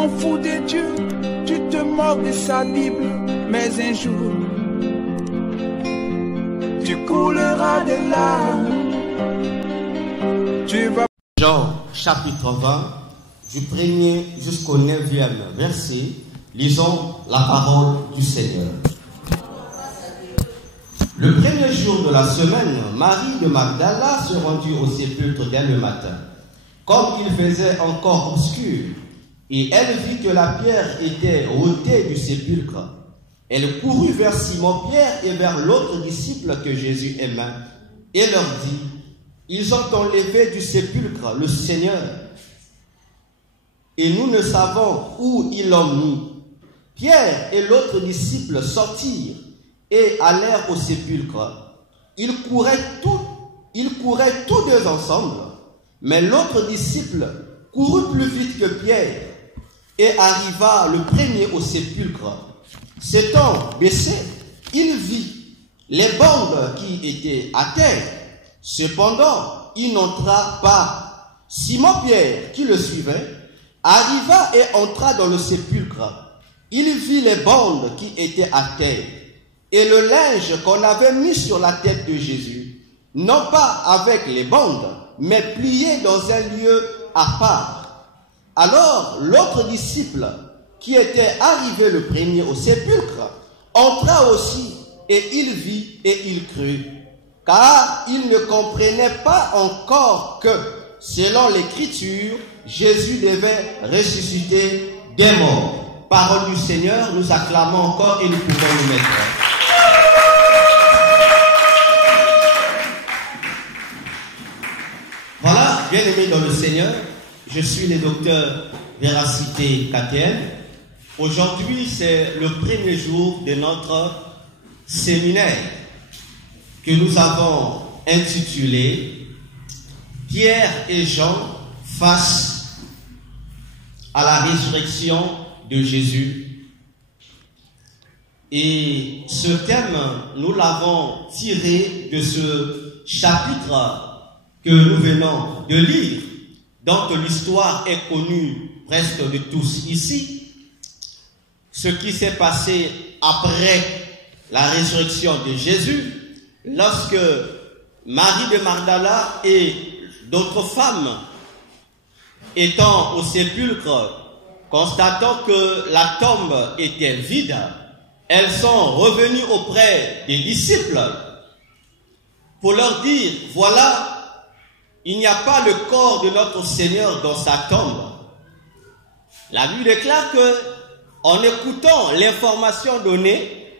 t'en fous de Dieu, tu te moques de sa Bible, mais un jour, tu couleras des larmes. Tu vas... Jean chapitre 20, du 1er jusqu'au 9e verset, lisons la parole du Seigneur. Le premier jour de la semaine, Marie de Magdala se rendit au sépulcre dès le matin, comme il faisait encore obscur, et elle vit que la pierre était ôtée du sépulcre. Elle courut vers Simon-Pierre et vers l'autre disciple que Jésus aimait, et leur dit: ils ont enlevé du sépulcre le Seigneur, et nous ne savons où ils l'ont mis. Pierre et l'autre disciple sortirent et allèrent au sépulcre. Ils couraient tous deux ensemble, mais l'autre disciple courut plus vite que Pierre et arriva le premier au sépulcre. S'étant baissé, il vit les bandes qui étaient à terre. Cependant, il n'entra pas. Simon-Pierre, qui le suivait, arriva et entra dans le sépulcre. Il vit les bandes qui étaient à terre et le linge qu'on avait mis sur la tête de Jésus, non pas avec les bandes, mais plié dans un lieu à part. Alors l'autre disciple, qui était arrivé le premier au sépulcre, entra aussi, et il vit et il crut, car il ne comprenait pas encore que, selon l'Écriture, Jésus devait ressusciter des morts. Parole du Seigneur, nous acclamons encore et nous pouvons nous mettre. Voilà, bien-aimés dans le Seigneur, je suis le docteur Véracité KTN. Aujourd'hui, c'est le premier jour de notre séminaire que nous avons intitulé Pierre et Jean face à la résurrection de Jésus. Et ce thème, nous l'avons tiré de ce chapitre que nous venons de lire, dont l'histoire est connue presque de tous ici. Ce qui s'est passé après la résurrection de Jésus, lorsque Marie de Magdala et d'autres femmes, étant au sépulcre, constatant que la tombe était vide, elles sont revenues auprès des disciples pour leur dire: voilà, il n'y a pas le corps de notre Seigneur dans sa tombe. La Bible déclare que, en écoutant l'information donnée,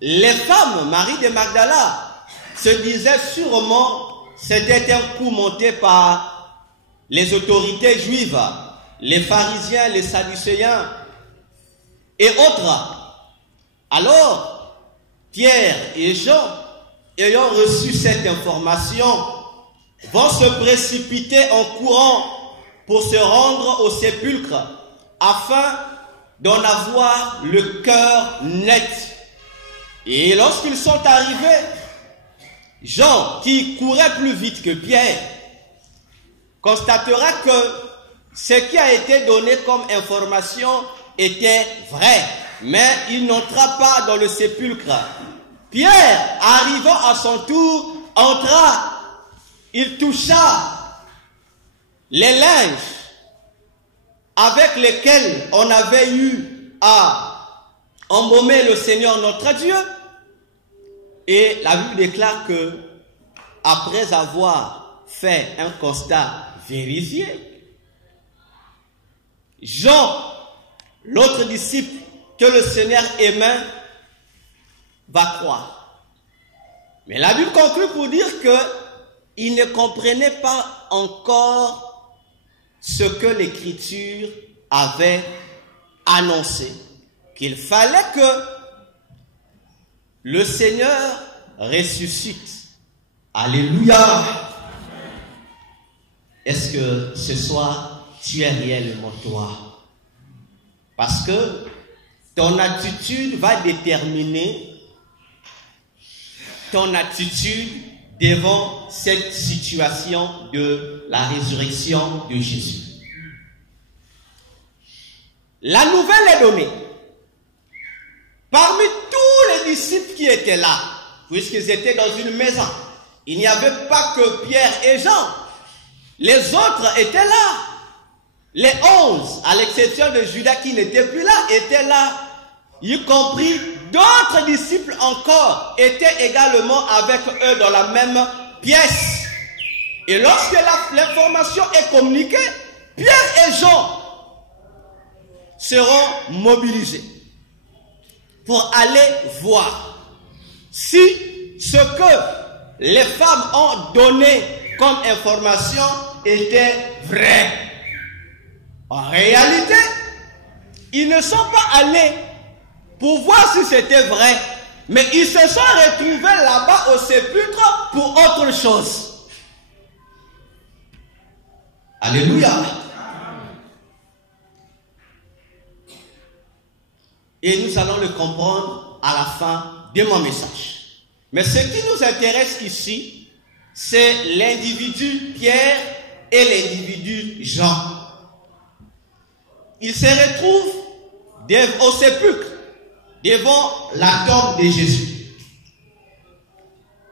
les femmes, Marie de Magdala, se disaient sûrement c'était un coup monté par les autorités juives, les pharisiens, les sadducéens et autres. Alors, Pierre et Jean, ayant reçu cette information, vont se précipiter en courant pour se rendre au sépulcre afin d'en avoir le cœur net. Et lorsqu'ils sont arrivés, Jean, qui courait plus vite que Pierre, constatera que ce qui a été donné comme information était vrai, mais il n'entra pas dans le sépulcre. Pierre, arrivant à son tour, entra. Il toucha les linges avec lesquels on avait eu à embaumer le Seigneur notre Dieu. Et la Bible déclare que, après avoir fait un constat vérifié, Jean, l'autre disciple que le Seigneur aimait, va croire. Mais la Bible conclut pour dire que il ne comprenait pas encore ce que l'Écriture avait annoncé, qu'il fallait que le Seigneur ressuscite. Alléluia. Est-ce que ce soir, tu es réellement toi? Parce que ton attitude va déterminer ton attitude devant cette situation de la résurrection de Jésus. la nouvelle est donnée. Parmi tous les disciples qui étaient là, puisqu'ils étaient dans une maison, il n'y avait pas que Pierre et Jean. Les autres étaient là. Les 11, à l'exception de Judas qui n'était plus là, étaient là. Y compris d'autres disciples encore étaient également avec eux dans la même pièce. Et lorsque l'information est communiquée, Pierre et Jean seront mobilisés pour aller voir si ce que les femmes ont donné comme information était vrai. En réalité, ils ne sont pas allés pour voir si c'était vrai, mais ils se sont retrouvés là-bas au sépulcre pour autre chose. Alléluia. Et nous allons le comprendre à la fin de mon message. Mais ce qui nous intéresse ici, c'est l'individu Pierre et l'individu Jean. Ils se retrouvent au sépulcre, devant la tombe de Jésus.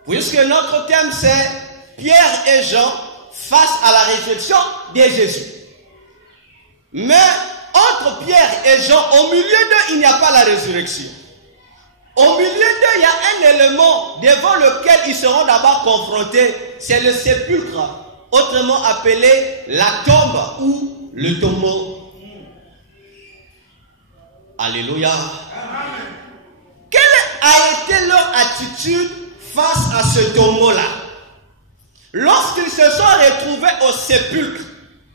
Puisque notre thème c'est Pierre et Jean face à la résurrection de Jésus. Mais entre Pierre et Jean, au milieu d'eux, il n'y a pas la résurrection. Au milieu d'eux, il y a un élément devant lequel ils seront d'abord confrontés. C'est le sépulcre, autrement appelé la tombe ou le tombeau. Alléluia. Quelle a été leur attitude face à ce tombeau-là? Lorsqu'ils se sont retrouvés au sépulcre,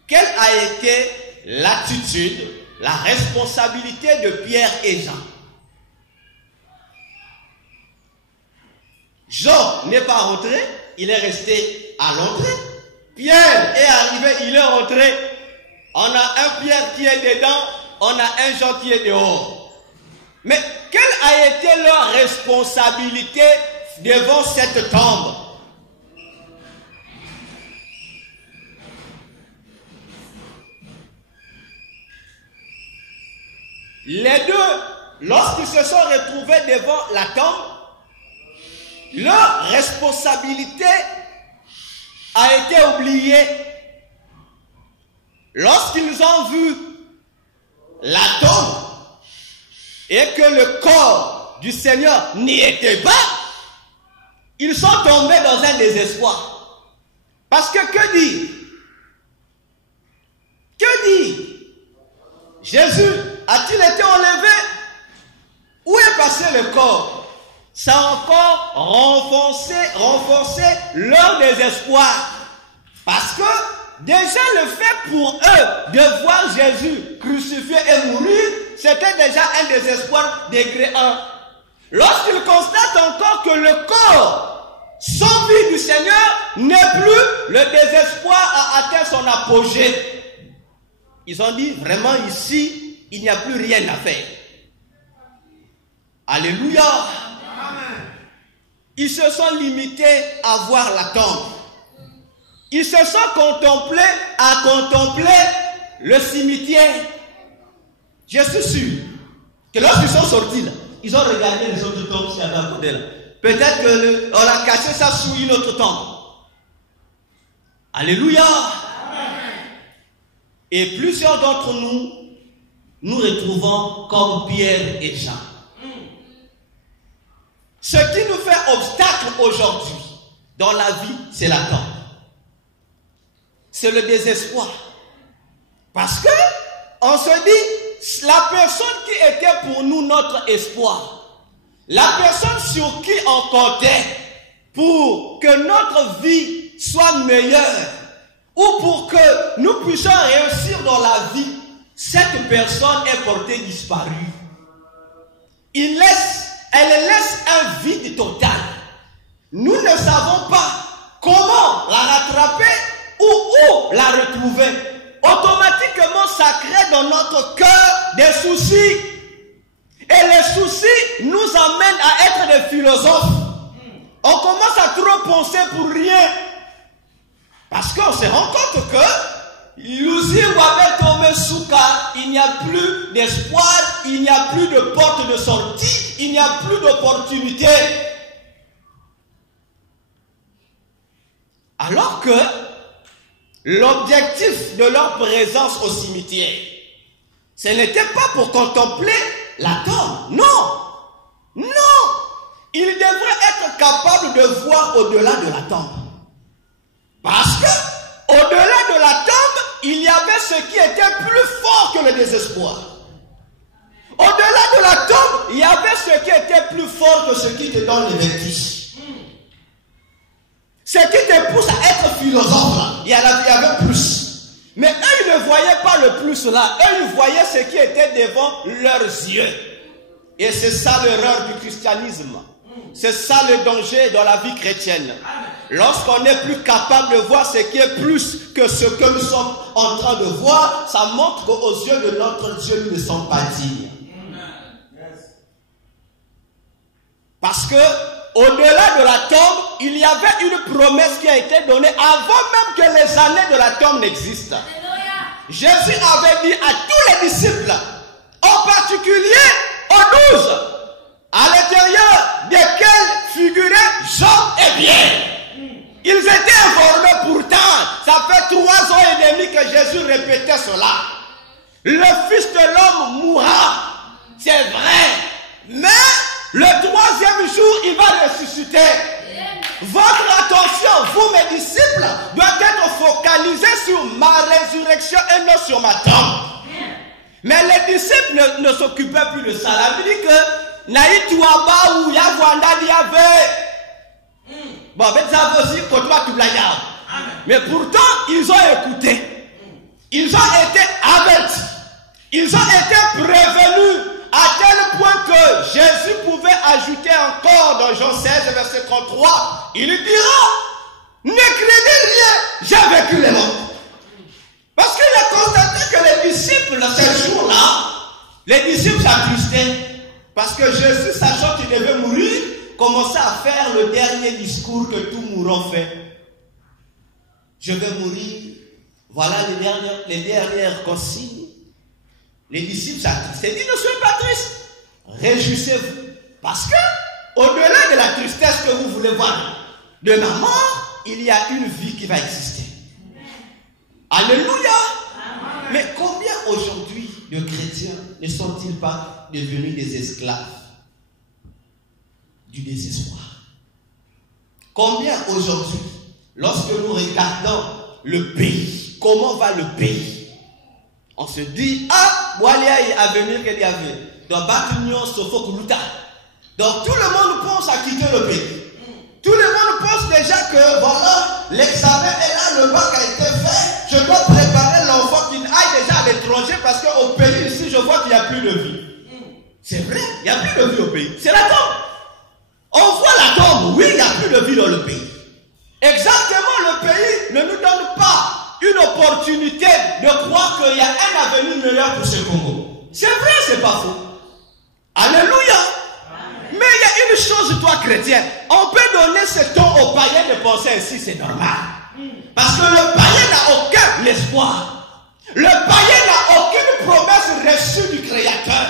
quelle a été l'attitude, la responsabilité de Pierre et Jean? Jean n'est pas rentré, il est resté à l'entrée. Pierre est arrivé, il est rentré. On a un Pierre qui est dedans, on a un Jean qui est dehors. Mais quelle a été leur responsabilité devant cette tombe? Les deux, lorsqu'ils se sont retrouvés devant la tombe, leur responsabilité a été oubliée. Lorsqu'ils ont vu la tombe et que le corps du Seigneur n'y était pas, ils sont tombés dans un désespoir. Parce que dire? Que dire? Jésus a-t-il été enlevé? Où est passé le corps? Ça a encore renforcé leur désespoir. Parce que déjà le fait pour eux de voir Jésus crucifié et mourir, c'était déjà un désespoir degré 1. Lorsqu'ils constatent encore que le corps sans vie du Seigneur n'est plus, le désespoir a atteint son apogée. Ils ont dit vraiment ici, il n'y a plus rien à faire. Alléluia. Ils se sont limités à voir la tombe. Ils se sont contemplés à contempler le cimetière. Je suis sûr que lorsqu'ils sont sortis là, ils ont regardé les autres tombes qu'il y avait à côté là. Peut-être qu'on a caché ça sous une autre tombe. Alléluia. Et plusieurs d'entre nous, nous retrouvons comme Pierre et Jean. Ce qui nous fait obstacle aujourd'hui dans la vie, c'est la tombe. C'est le désespoir. Parce que on se dit, la personne qui était pour nous notre espoir, la personne sur qui on comptait pour que notre vie soit meilleure, ou pour que nous puissions réussir dans la vie, cette personne est portée disparue. Elle laisse un vide total. Nous ne savons pas comment la rattraper ou où la retrouver. Automatiquement, ça crée dans notre cœur des soucis. Et les soucis nous amènent à être des philosophes. On commence à trop penser pour rien. Parce qu'on se rend compte que il n'y a plus d'espoir, il n'y a plus de porte de sortie, il n'y a plus d'opportunité. Alors que l'objectif de leur présence au cimetière, ce n'était pas pour contempler la tombe. Non. Non. Ils devraient être capables de voir au-delà de la tombe. Parce que au-delà de la tombe, il y avait ce qui était plus fort que le désespoir. Au-delà de la tombe, il y avait ce qui était plus fort que ce qui te donne le vertige. Ce qui te pousse à être philosophe là, il y avait plus. Mais eux, ils ne voyaient pas le plus là. Eux, ils voyaient ce qui était devant leurs yeux. Et c'est ça l'erreur du christianisme. C'est ça le danger dans la vie chrétienne. Lorsqu'on n'est plus capable de voir ce qui est plus que ce que nous sommes en train de voir, ça montre qu'aux yeux de notre Dieu, nous ne sommes pas dignes. Parce que au-delà de la tombe, il y avait une promesse qui a été donnée avant même que les années de la tombe n'existent. Jésus avait dit à tous les disciples, en particulier aux 12, à l'intérieur desquels figuraient Jean et Pierre. Ils étaient informés pourtant. Ça fait 3 ans et demi que Jésus répétait cela. Le Fils de l'homme mourra. C'est vrai. Mais le 3e jour, il va ressusciter. Votre attention, vous mes disciples, doit être focalisée sur ma résurrection et non sur ma tombe. Mais les disciples ne s'occupaient plus de ça. La Bible dit que Naïtouaba ou Yavouanda avait. Bon, mais ça veut aussi que toi tu blagues. Mais pourtant, ils ont écouté. Ils ont été avertis. Ils ont été prévenus à tel point que Jésus pouvait ajouter encore dans Jean 16, verset 33, il dira, ne craignez rien, j'ai vaincu les morts. Parce qu'il a constaté que les disciples, ce jour-là, les disciples s'attristaient. Parce que Jésus, sachant qu'il devait mourir, commençait à faire le dernier discours que tout mourant fait. Je vais mourir. Voilà les dernières consignes. Les disciples s'attristaient. Ils ne soyez pas tristes. Réjouissez-vous. Parce que, au-delà de la tristesse que vous voulez voir de ma mort, il y a une vie qui va exister. Alléluia. Amen. Mais combien aujourd'hui de chrétiens ne sont-ils pas devenus des esclaves du désespoir? Combien aujourd'hui, lorsque nous regardons le pays, comment va le pays, on se dit, ah, Boalia à venir qu'il y avait. Donc, Batunion, Sofokuluta. Donc, tout le monde pense à quitter le pays. Tout le monde pense déjà que, voilà, l'examen est là, le bac a été fait. Je dois préparer l'enfant qui aille déjà à l'étranger parce qu'au pays ici, je vois qu'il n'y a plus de vie. C'est vrai, il n'y a plus de vie au pays. C'est la tombe. On voit la tombe, oui, il n'y a plus de vie dans le pays. Exactement, le pays ne nous donne pas une opportunité de croire qu'il y a un avenir meilleur pour ce Congo. C'est vrai, c'est pas faux. Alléluia. Amen. Mais il y a une chose, toi chrétien, on peut donner ce ton aux païens de penser ainsi, c'est normal. Parce que le païen n'a aucun espoir. Le païen n'a aucune promesse reçue du Créateur.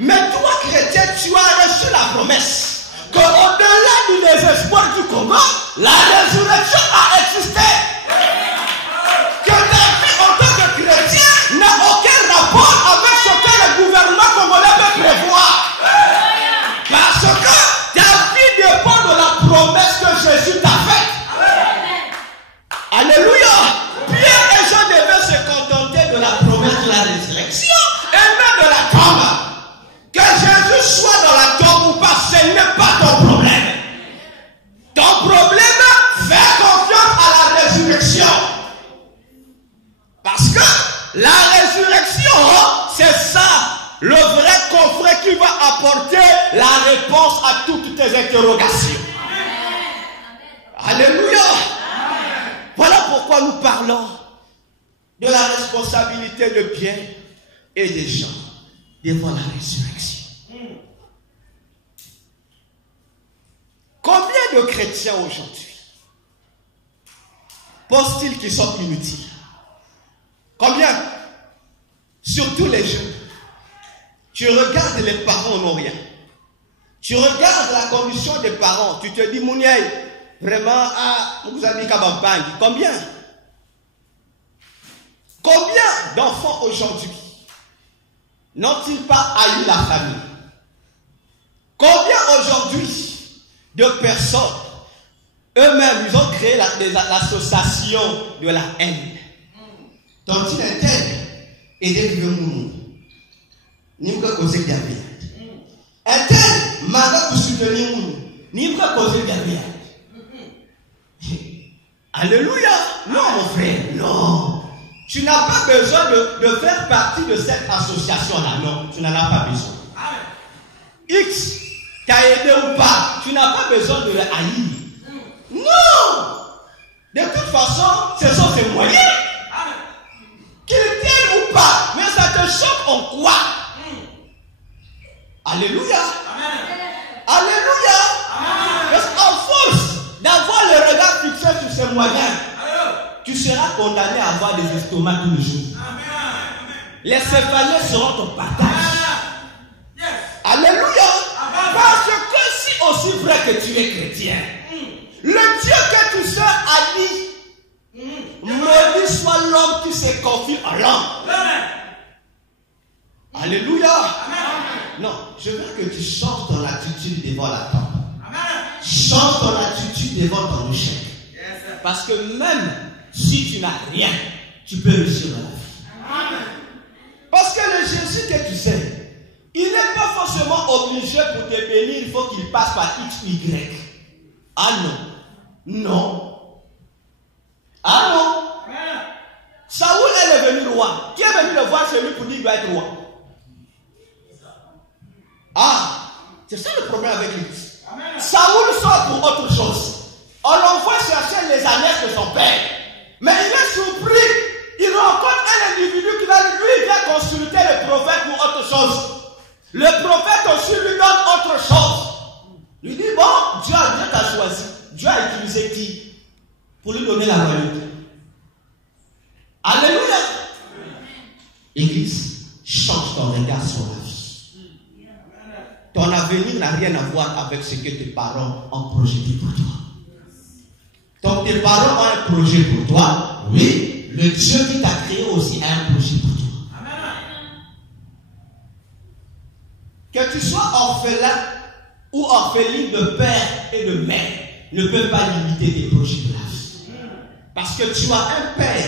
Mais toi chrétien, tu as reçu la promesse qu'au-delà du désespoir du Congo, la résurrection a existé. Que ta vie en tant que chrétien n'a aucun rapport avec ce que le gouvernement congolais peut prévoir. Parce que ta vie dépend de la promesse que Jésus t'a faite. Alléluia. Pierre et Jean devaient se contenter de la promesse de la résurrection et non de la tombe. Que Jésus soit dans la tombe ou pas, ce n'est pas ton problème. Ton problème, fais confiance à la résurrection. Parce que la résurrection, c'est ça, le vrai coffret qui va apporter la réponse à toutes tes interrogations. Amen. Alléluia. Amen. Voilà pourquoi nous parlons de la responsabilité de Pierre et des gens devant la résurrection. Combien de chrétiens aujourd'hui pensent-ils qu'ils sont inutiles? Combien? Surtout les jeunes. Tu regardes les parents n'ont rien. Tu regardes la condition des parents. Tu te dis, Mouniaï, vraiment, vous avez dit combien? Combien d'enfants aujourd'hui n'ont-ils pas haï la famille? Combien aujourd'hui de personnes, eux-mêmes, ils ont créé l'association de la haine? Donc, il est tel, et dès que vous n'y a pas causé de rien. Un tel, malgré pour soutenir nous, n'y a pas causé de rien. Alléluia! Non, mon frère, non. Tu n'as pas besoin de faire partie de cette association-là. Non, tu n'en as pas besoin. X t'a aidé ou pas, tu n'as pas besoin de le haïr. Non! De toute façon, ce sont ses moyens. Qu'il tienne ou pas, mais ça te choque en quoi? Alléluia! Alléluia! Parce qu'en force d'avoir le regard fixé sur ces moyens, tu seras condamné à avoir des estomacs tous les jours. Les céphalées seront ton partage. Alléluia! Parce que si aussi vrai que tu es chrétien, le Dieu que tu sers a dit, maudit soit l'homme qui se confie en l'homme. Alléluia! Non, je veux que tu changes ton attitude devant la tente. Change ton attitude devant ton échec. Parce que même si tu n'as rien, tu peux réussir dans la vie. Parce que le Jésus que tu sais, il n'est pas forcément obligé pour te bénir, il faut qu'il passe par X, Y. Ah non. Non. Ah non. Saoul est devenu roi. Qui est venu le voir chez lui pour dire qu'il doit être roi? Ah, c'est ça le problème avec lui. Saoul sort pour autre chose. On l'envoie chercher les annexes de son père. Mais il est surpris. Il rencontre un individu qui va lui vient consulter le prophète pour autre chose. Le prophète aussi lui donne autre chose. Il dit, bon, Dieu t'a choisi. Dieu a utilisé qui pour lui donner la royauté. Alléluia. Église, change ton regard sur la vie. Ton avenir n'a rien à voir avec ce que tes parents ont projeté pour toi. Donc tes parents ont un projet pour toi. Oui, le Dieu qui t'a créé aussi a un projet pour toi. Que tu sois orphelin ou orpheline de père et de mère ne peut pas limiter tes projets de la vie. Parce que tu as un père,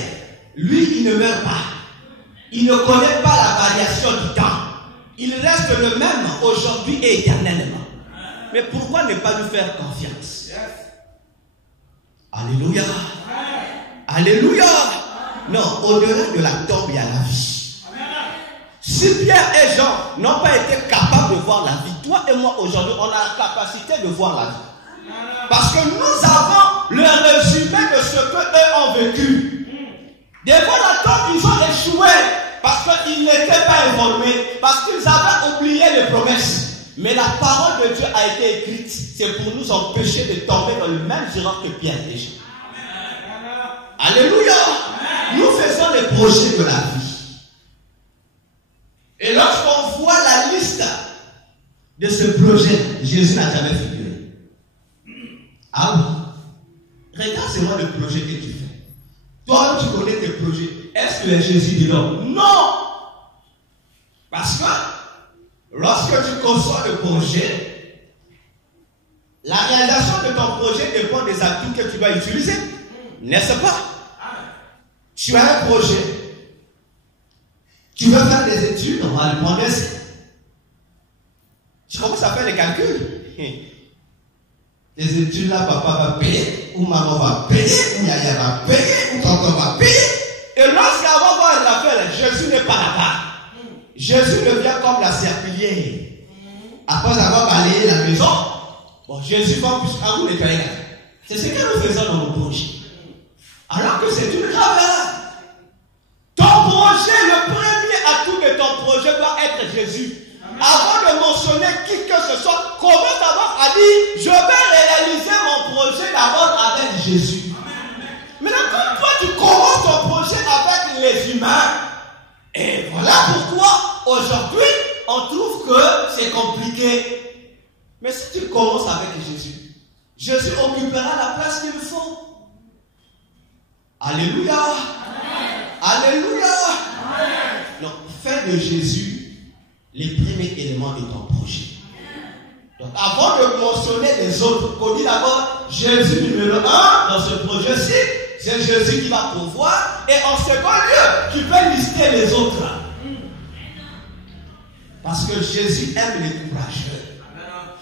lui il ne meurt pas. Il ne connaît pas la variation du temps. Il reste le même aujourd'hui et éternellement. Mais pourquoi ne pas lui faire confiance? Alléluia. Alléluia. Non, au-delà de la tombe, il y a la vie. Si Pierre et Jean n'ont pas été capables de voir la vie, toi et moi aujourd'hui, on a la capacité de voir la vie. Parce que nous avons le résumé de ce qu'eux ont vécu. Devant la tombe, ils ont échoué. Parce qu'ils n'étaient pas informés, parce qu'ils avaient oublié les promesses. Mais la parole de Dieu a été écrite. C'est pour nous empêcher de tomber dans le même gérant que Pierre et Jean. Alléluia. Nous faisons les projets de la vie. Et lorsqu'on voit la liste de ce projet, Jésus n'a jamais figuré. Ah oui. Regarde seulement le projet que tu fais. Toi, tu connais tes projets. Est-ce que Jésus dit non? Non! Parce que lorsque tu conçois le projet, la réalisation de ton projet dépend des atouts que tu vas utiliser. N'est-ce pas? Tu as un projet. Tu veux faire des études, on va le prendre ainsi. Tu commences à faire les calculs. Les études là, papa va payer, ou maman va payer, ou yaya va payer, ou tonton va payer. Et lorsqu'avant voir l'affaire, Jésus n'est pas là-bas. Jésus devient comme la serpillière. Après avoir balayé la maison, bon, Jésus va plus à vous nettoyer. C'est ce que nous faisons dans nos projets. Alors que c'est une grave erreur. Ton projet, le premier atout de ton projet doit être Jésus. Avant de mentionner qui que ce soit, commence d'abord à dire, je vais réaliser mon projet d'abord avec Jésus. Maintenant, quand toi tu commences ton projet avec les humains, Voilà pourquoi aujourd'hui on trouve que c'est compliqué. Mais si tu commences avec Jésus, Jésus occupera la place qu'il faut. Alléluia. Amen. Alléluia. Amen. Donc fais de Jésus les premiers éléments de ton projet. Donc avant de mentionner les autres, on dit d'abord Jésus numéro 1 dans ce projet-ci, c'est Jésus qui va pouvoir, et en second lieu, tu peux lister les autres. Parce que Jésus aime les courageux.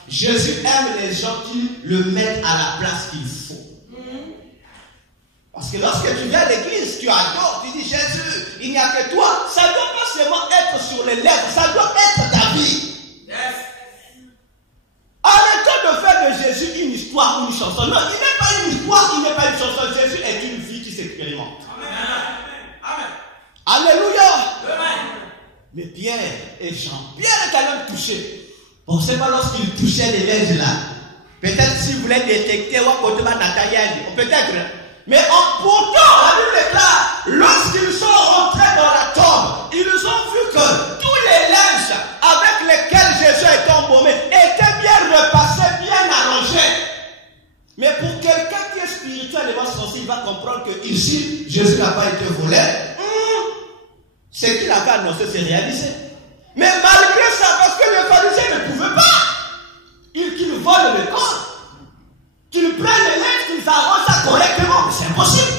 Jésus aime les gens qui le mettent à la place qu'il faut. Parce que lorsque tu viens à l'église, tu adores, tu dis Jésus, il n'y a que toi. Ça ne doit pas seulement être sur les lèvres, ça doit être ta vie. Yes. Arrêtons de faire de Jésus une histoire ou une chanson. Non, il n'est pas une histoire, il n'est pas une chanson. Jésus est une vie qui s'expérimente. Amen. Amen. Alléluia. Amen. Mais Pierre et Jean, Pierre est quand même touché. Bon, c'est pas lorsqu'il touchait les lèvres là. Peut-être s'il voulait détecter peut-être. Mais pourtant, la Bible déclare, lorsqu'ils sont rentrés dans la tombe, ils ont vu que tous les linges avec lesquels Jésus était embaumé étaient bien repassés, bien arrangés. Mais pour quelqu'un qui est spirituellement sensible, il va comprendre que ici, Jésus n'a pas été volé. Ce qu'il avait annoncé s'est réalisé. Mais malgré ça, parce que les pharisiens ne pouvaient pas, qu'ils volent le corps, qu'ils prennent les linges, qu'ils arrangent ça correctement, mais c'est impossible.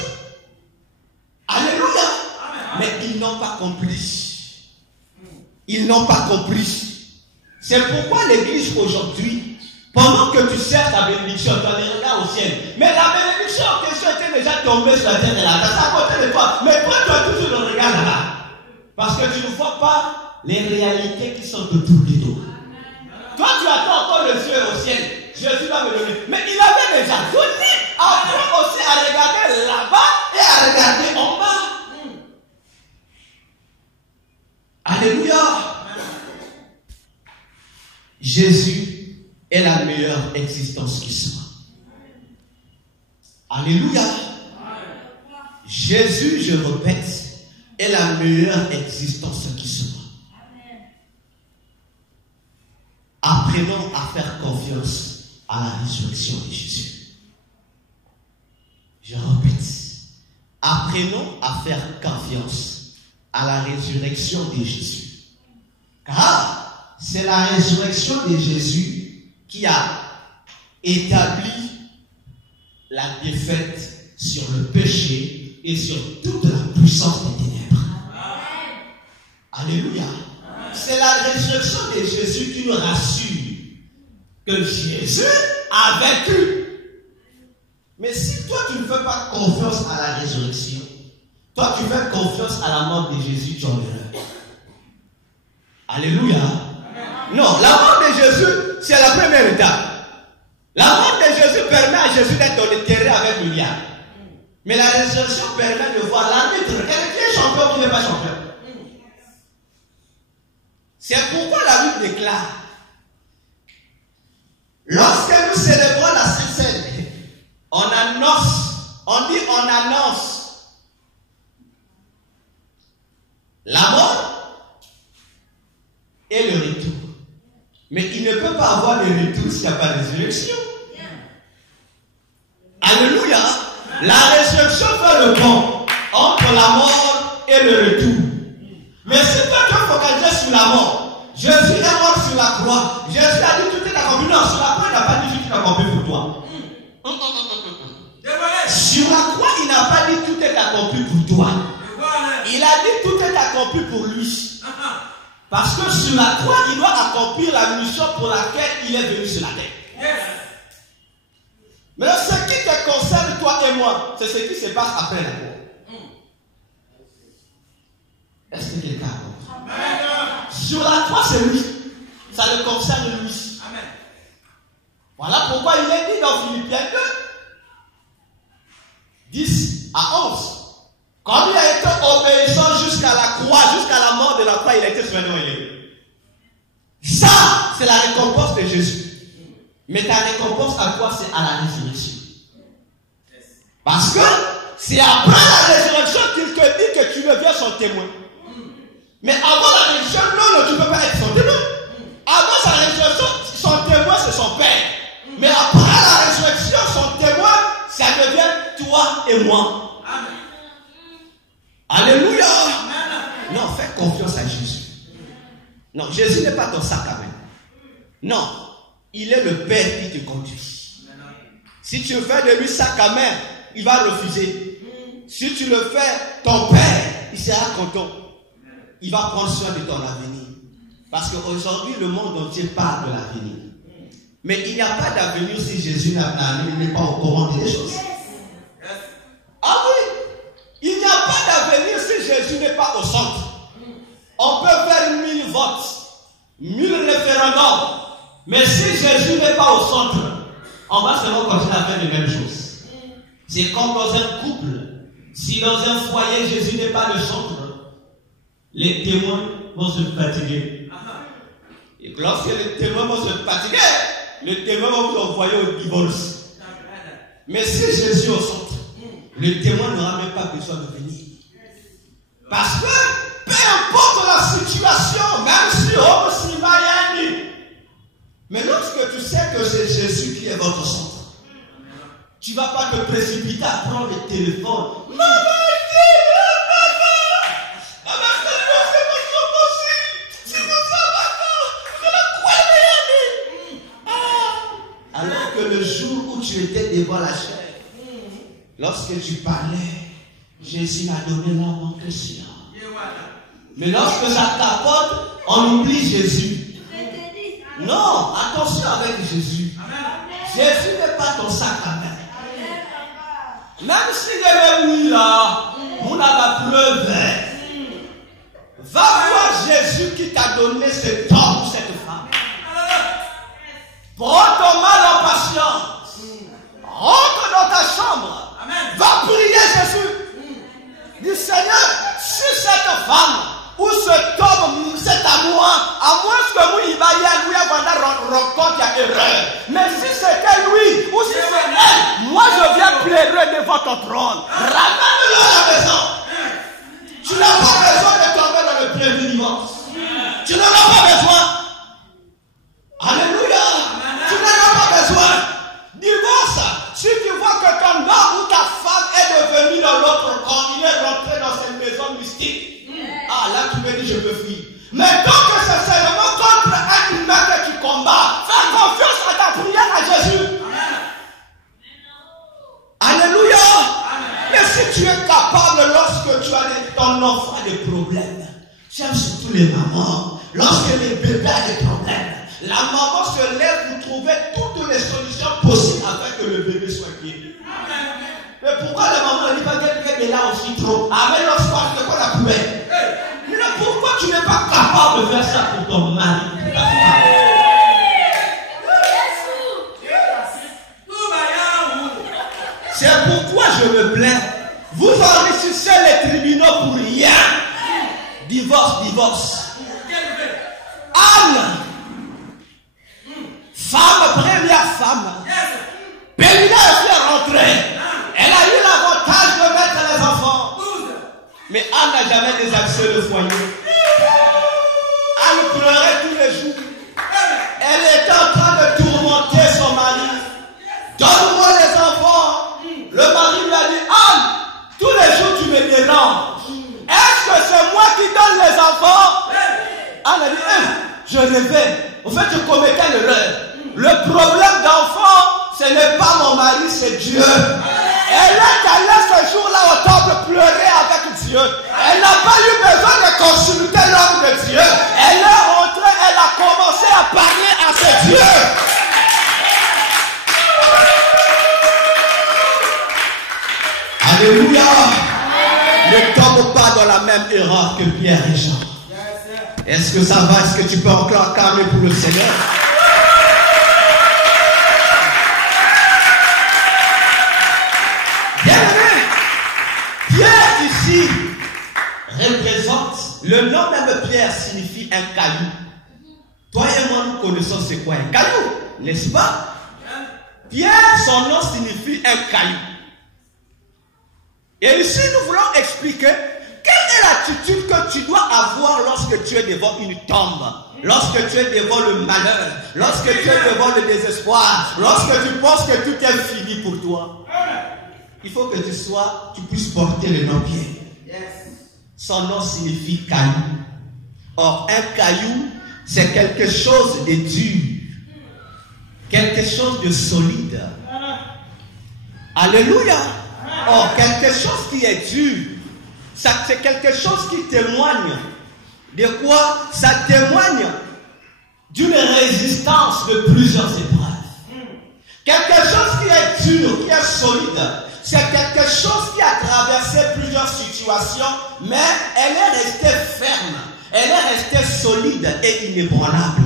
Alléluia. Amen. Mais ils n'ont pas compris. Ils n'ont pas compris. C'est pourquoi l'église aujourd'hui, pendant que tu sers ta bénédiction, tu as les regards au ciel. Mais la bénédiction en question était déjà tombée sur la terre de la terre, à côté de toi. Mais toi, tu as toujours le regard là-bas. Parce que tu ne vois pas les réalités qui sont autour de toi. Toi, tu attends encore les yeux au ciel. Jésus va me donner. Mais il avait déjà donné. Apprends aussi à regarder là-bas et à regarder en bas. Alléluia. Jésus est la meilleure existence qui soit. Alléluia. Jésus, je répète, est la meilleure existence qui soit. Apprenons à faire confiance à la résurrection de Jésus. Je répète, apprenons à faire confiance à la résurrection de Jésus. Car c'est la résurrection de Jésus qui a établi la défaite sur le péché et sur toute la puissance des ténèbres. Alléluia. C'est la résurrection de Jésus qui nous rassure que Jésus a vaincu. Mais si toi tu ne fais pas confiance à la résurrection, toi tu fais confiance à la mort de Jésus, tu en erreur. Alléluia. Non, la mort de Jésus, c'est la première étape. La mort de Jésus permet à Jésus d'être enterré avec le liard. Mais la résurrection permet de voir l'arbitre. Qui est champion, qui n'est pas champion. C'est pourquoi la Bible déclare, lorsque nous célébrons la Sainte Seine, on annonce la mort et le retour. Mais il ne peut pas avoir le retour s'il n'y a pas de résurrection. Alléluia. La résurrection fait le pont entre la mort et le retour. Mais si toi tu es focalisé sur la mort, Jésus est mort sur la croix. Jésus a dit tout est accompli. Non, sur la croix, il n'a pas dit tout est accompli pour toi. Sur la croix, il n'a pas dit tout est accompli pour toi. Il a dit tout est accompli pour lui. Parce que sur la croix, il doit accomplir la mission pour laquelle il est venu sur la terre. Mais ce qui te concerne, toi et moi, c'est ce qui se passe après la croix. Est-ce que quelqu'un a compris? Sur la croix, c'est lui. Ça le concerne lui. Amen. Voilà pourquoi il est dit dans Philippiens 2, 10 à 11. Comme il a été obéissant jusqu'à la croix, jusqu'à la mort de la croix, il a été soigné élevé. Ça, c'est la récompense de Jésus. Mais ta récompense à quoi? C'est à la résurrection. Parce que c'est après la résurrection qu'il te dit que tu deviens son témoin. Mais avant la résurrection, non, tu ne peux pas être son témoin. Avant sa résurrection, son témoin, c'est son père. Mais après la résurrection, son témoin, ça devient toi et moi. Amen. Alléluia. Amen. Non, fais confiance à Jésus. Non, Jésus n'est pas ton sac à main. Non, il est le Père qui te conduit. Si tu fais de lui sac à main, il va refuser. Si tu le fais ton Père, il sera content. Il va prendre soin de ton avenir. Parce qu'aujourd'hui, le monde entier parle de l'avenir. Mais il n'y a pas d'avenir si Jésus n'est pas au courant des choses. Ah oui, il n'y a pas d'avenir si Jésus n'est pas au centre. On peut faire 1000 votes, 1000 référendums, mais si Jésus n'est pas au centre, on va seulement continuer à faire les mêmes choses. C'est comme dans un couple. Si dans un foyer, Jésus n'est pas le centre, les témoins vont se fatiguer. Et lorsque les témoins vont se fatiguer, les témoins vont vous envoyer au divorce. Mais si Jésus est au centre, le témoin n'aura même pas besoin de venir. Parce que, peu importe la situation, même si on s'y va y aller, mais lorsque tu sais que c'est Jésus qui est votre centre, tu ne vas pas te précipiter à prendre le téléphone. Alors que le jour où tu étais devant la chair, lorsque tu parlais, Jésus m'a donné l'âme en question. Mais lorsque ça capote, on oublie Jésus. Non, attention avec Jésus. Jésus n'est pas ton sac à main. Même s'il est oui là, on a la preuve. Va voir Jésus qui t'a donné cet homme ou cette femme. Prends ton mal en patience. Rentre dans ta chambre. Va prier Jésus. Dis Seigneur, si cette femme ou cet homme, c'est à moi, à moins que moi il va y aller, lui avoir rencontre, il y a erreur. Mais si c'était lui ou si c'est elle, moi je viens pleurer devant ton trône. Ramène-le à la maison. Tu n'as pas besoin de tomber dans le préveniment. Tu n'en as pas besoin. Alléluia. Tu n'en as pas besoin. Divorce. Si tu vois que ton homme ou ta femme est devenu dans l'autre corps, il est rentré dans cette maison mystique. Ah, là tu me dis je peux fuir. Mais tant que c'est seulement contre un humain que tu combats, fais confiance à ta prière à Jésus. Alléluia. Mais si tu es capable, lorsque tu as ton enfant des problèmes, j'aime surtout les mamans, lorsque les bébés ont des problèmes, la maman se lève pour trouver toutes les solutions possibles afin que le bébé soit guéri. Mais pourquoi la maman ne dit pas qu'elle est là aussi trop? Avec l'espoir de quoi la poubelle? Mais pourquoi tu n'es pas capable de faire ça pour ton mari? C'est pourquoi je me plains. Vous enrichissez les tribunaux pour rien. Divorce. Anne, première femme, Pénina est rentrée. Elle a eu l'avantage de mettre les enfants. Mais Anne n'a jamais désactionné le foyer. Anne pleurait tous les jours. Elle était en train de tourmenter son mari. Donne-moi les enfants. Le mari lui a dit, Anne, tous les jours tu me déranges. Est-ce que c'est moi qui donne les enfants? Anne a dit, je rêvais. En fait, je commettais l'erreur. Le problème d'enfant, ce n'est pas mon mari, c'est Dieu. Elle est allée ce jour-là au temple pleurer avec Dieu. Elle n'a pas eu besoin de consulter l'homme de Dieu. Elle est rentrée, elle a commencé à parler à ce Dieu. Alléluia. Ne tombe pas dans la même erreur que Pierre et Jean. Est-ce que ça va? Est-ce que tu peux encore calmer pour le Seigneur? Bien-aimé, Pierre ici représente, le nom même Pierre signifie un caillou. Toi et moi nous connaissons c'est quoi un caillou, n'est-ce pas? Pierre, son nom signifie un caillou. Et ici nous voulons expliquer quel quelle est l'attitude que tu dois avoir lorsque tu es devant une tombe? Lorsque tu es devant le malheur, lorsque tu es devant le désespoir, lorsque tu penses que tout est fini pour toi, il faut que tu puisses porter le nom Pierre. Son nom signifie caillou. Or, un caillou, c'est quelque chose de dur, quelque chose de solide. Alléluia. Or, quelque chose qui est dur, c'est quelque chose qui témoigne. De quoi? Ça témoigne d'une résistance de plusieurs épreuves. Quelque chose qui est dur, qui est solide, c'est quelque chose qui a traversé plusieurs situations, mais elle est restée ferme, elle est restée solide et inébranlable.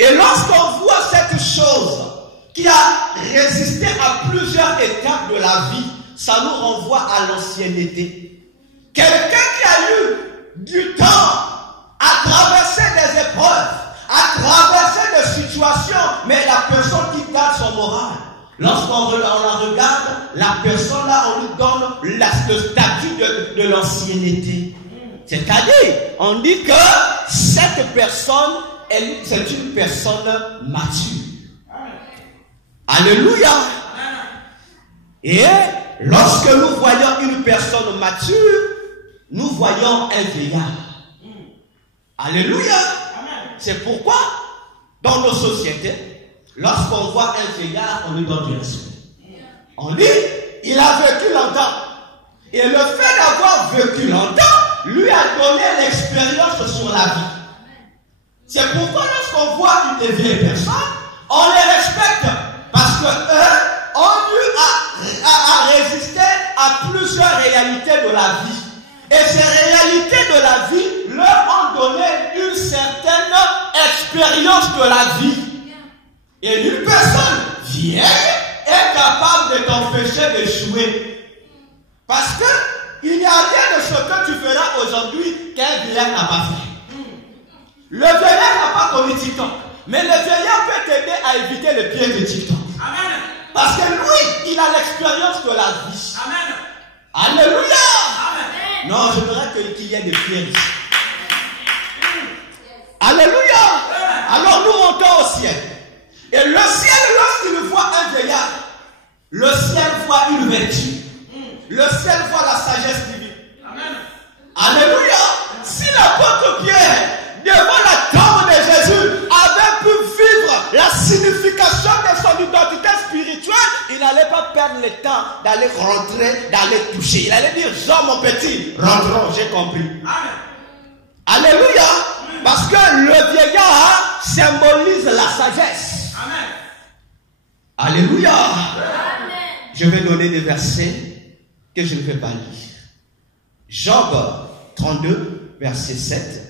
Et lorsqu'on voit cette chose qui a résisté à plusieurs étapes de la vie, ça nous renvoie à l'ancienneté. Quelqu'un qui a eu du temps à traverser des épreuves, à traverser des situations, mais la personne qui garde son moral, lorsqu'on la regarde, la personne là, on lui donne le statut de l'ancienneté. C'est-à-dire, on dit que cette personne, c'est une personne mature. Alléluia. Et lorsque nous voyons une personne mature, nous voyons un vieillard. Alléluia. C'est pourquoi, dans nos sociétés, lorsqu'on voit un vieillard, on lui donne du respect. On dit, il a vécu longtemps. Et le fait d'avoir vécu longtemps, lui a donné l'expérience sur la vie. C'est pourquoi lorsqu'on voit une vieille personne, on les respecte. Parce que eux ont dû à résister à plusieurs réalités de la vie. Et ces réalités de la vie leur ont donné une certaine expérience de la vie. Et une personne vieille est capable de t'empêcher d'échouer. Parce qu'il n'y a rien de ce que tu feras aujourd'hui qu'un vieillard n'a pas fait. Le vieillard n'a pas connu TikTok. Mais le vieillard peut t'aider à éviter le piège de TikTok. Amen. Parce que lui, il a l'expérience de la vie. Amen. Alléluia. Amen. Non, je voudrais qu'il y ait des pièges. Alléluia. Alors nous montons au ciel. Et le ciel, lorsqu'il voit un vieillard, le ciel voit une vertu. Le ciel voit la sagesse divine. Amen. Alléluia. Si l'apôtre Pierre, devant la tombe de Jésus, avait pu vivre la signification de son identité spirituelle, il n'allait pas perdre le temps d'aller rentrer, d'aller toucher. Il allait dire, Jean mon petit, rentrons, j'ai compris. Amen. Alléluia. Parce que le vieillard symbolise la sagesse. Amen. Alléluia. Amen. Je vais donner des versets que je ne vais pas lire. Job 32, verset 7.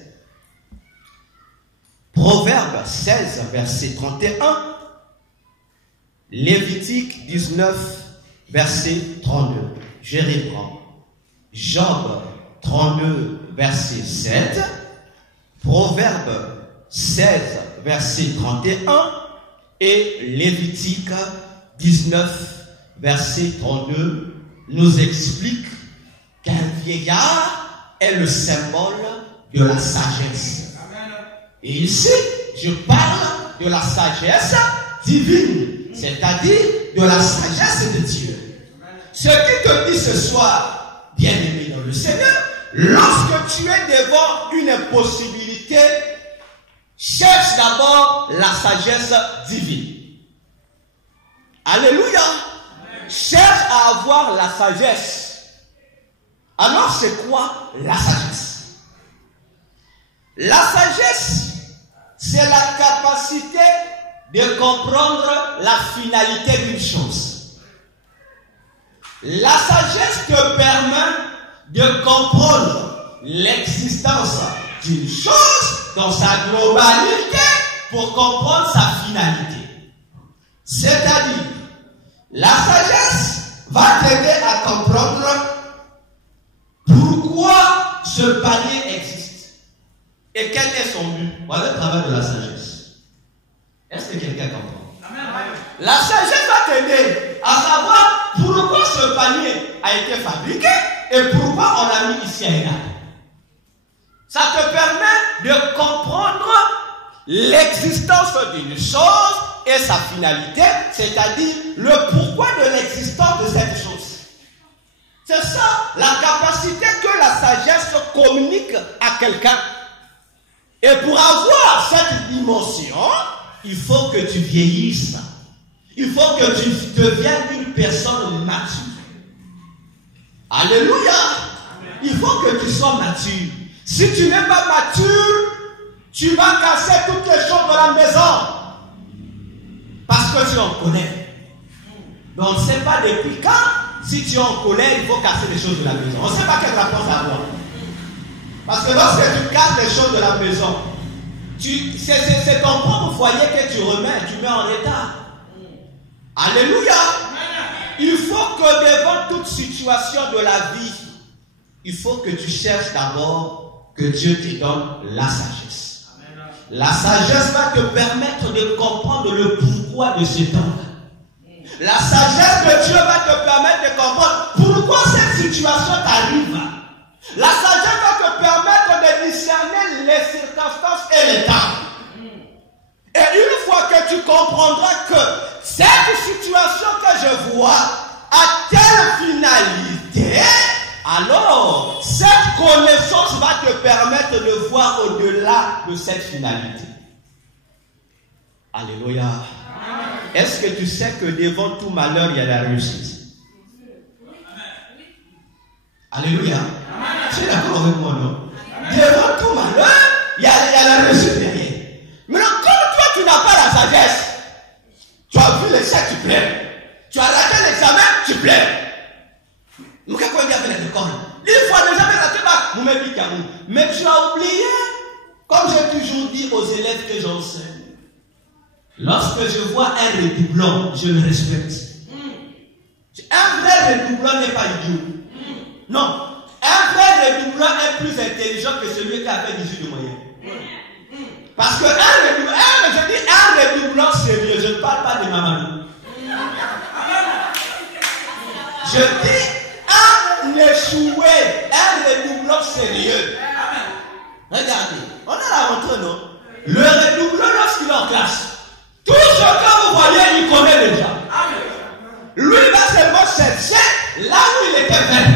Proverbe 16, verset 31. Lévitique 19, verset 32. Je reprends. Job 32, verset 7. Proverbe 16, verset 31. Et Lévitique 19, verset 32 nous explique qu'un vieillard est le symbole de la sagesse. Et ici, je parle de la sagesse divine, c'est-à-dire de la sagesse de Dieu. Ce qui te dit ce soir, bien-aimé dans le Seigneur, lorsque tu es devant une impossibilité, cherche d'abord la sagesse divine. Alléluia. Cherche à avoir la sagesse. Alors c'est quoi la sagesse? La sagesse, c'est la capacité de comprendre la finalité d'une chose. La sagesse te permet de comprendre l'existence d'une chose dans sa globalité pour comprendre sa finalité. C'est-à-dire, la sagesse va t'aider à comprendre pourquoi ce panier existe et quel est son but. Voilà le travail de la sagesse. Est-ce que quelqu'un comprend? Amen. La sagesse va t'aider à savoir pourquoi ce panier a été fabriqué et pourquoi on l'a mis ici et là. Ça te permet de comprendre l'existence d'une chose et sa finalité, c'est-à-dire le pourquoi de l'existence de cette chose. C'est ça, la capacité que la sagesse communique à quelqu'un. Et pour avoir cette dimension, il faut que tu vieillisses. Il faut que tu deviennes une personne mature. Alléluia. Il faut que tu sois mature. Si tu n'es pas mature, tu vas casser toutes les choses de la maison. Parce que tu en connais. Donc on ne sait pas depuis quand, si tu es en colère, il faut casser les choses de la maison. On ne sait pas quelle réponse avoir. Parce que lorsque tu casses les choses de la maison, c'est ton propre foyer que tu remets, tu mets en état. Alléluia. Il faut que devant toute situation de la vie, il faut que tu cherches d'abord que Dieu te donne la sagesse. La sagesse va te permettre de comprendre le pourquoi de ce temps. La sagesse de Dieu va te permettre de comprendre pourquoi cette situation t'arrive. La sagesse va te permettre de discerner les circonstances et les temps. Et une fois que tu comprendras que cette situation que je vois a telle finalité, alors cette connaissance va te permettre de voir au-delà de cette finalité. Alléluia. Est-ce que tu sais que devant tout malheur, il y a la réussite? Alléluia. Tu es d'accord avec moi, non? Devant tout malheur, il y a la réussite derrière. Maintenant, comme toi, tu n'as pas la sagesse, tu as vu l'échec, tu pleures. Tu as raté l'examen, tu pleures. Mais tu as oublié, comme j'ai toujours dit aux élèves que j'enseigne, lorsque je vois un redoublant, je le respecte. Un vrai redoublant n'est pas idiot. Non. Un vrai redoublant est plus intelligent que celui qui a fait 18 de moyenne. Parce que un redoublant sérieux, je ne parle pas de Mamadou. Je dis un échoué, un redoublant sérieux. Regardez, on a la rentrée, non? Le redoublant, lorsqu'il est en classe, tout ce que vous voyez, il connaît déjà. Lui va seulement chercher là où il était fait.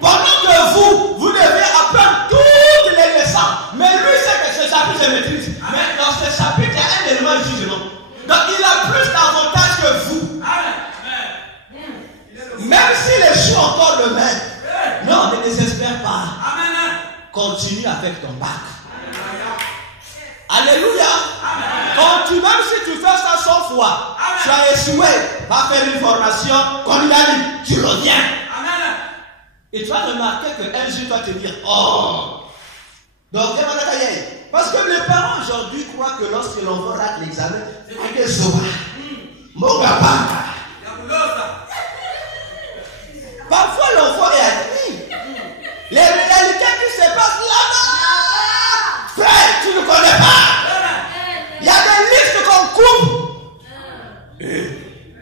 Pendant que vous devez apprendre toutes les leçons. Mais lui sait que ce chapitre se maîtrise. Mais dans ce chapitre, il y a un élément de jugement. Donc il a plus d'avantages que vous. Même s'il échoue encore demain. Non, ne désespère pas. Continue avec ton bac. Alléluia. Continue, même si tu fais ça 100 fois. Tu as échoué. Va faire une formation. Comme il a dit, tu reviens. Et tu vas remarquer qu'un jour, tu vas te dire, oh. Donc, parce que les parents aujourd'hui croient que lorsque l'enfant rate l'examen, c'est un sauvage. Mon papa. Parfois, l'enfant est admis. Les réalités qui se passent là-bas, frère, tu ne connais pas. Il y a des listes qu'on coupe.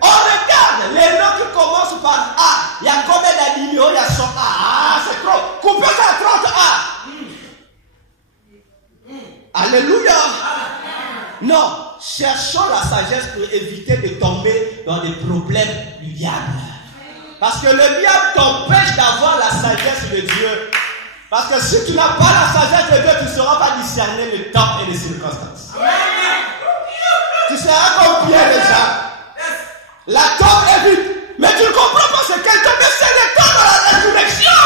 On regarde les noms qui commencent par A. Il y a combien d'alinéaux? Il y a 100 A. Ah, c'est trop. Coupez ça à 30 A. Alléluia. Non, cherchons la sagesse pour éviter de tomber dans des problèmes du diable. Parce que le diable t'empêche d'avoir la sagesse de Dieu. Parce que si tu n'as pas la sagesse de Dieu, tu ne sauras pas discerner le temps et les circonstances. Tu seras comme Pierre déjà. La tombe est vide. Mais tu ne comprends pas, c'est quelqu'un de c'est le temps de la résurrection.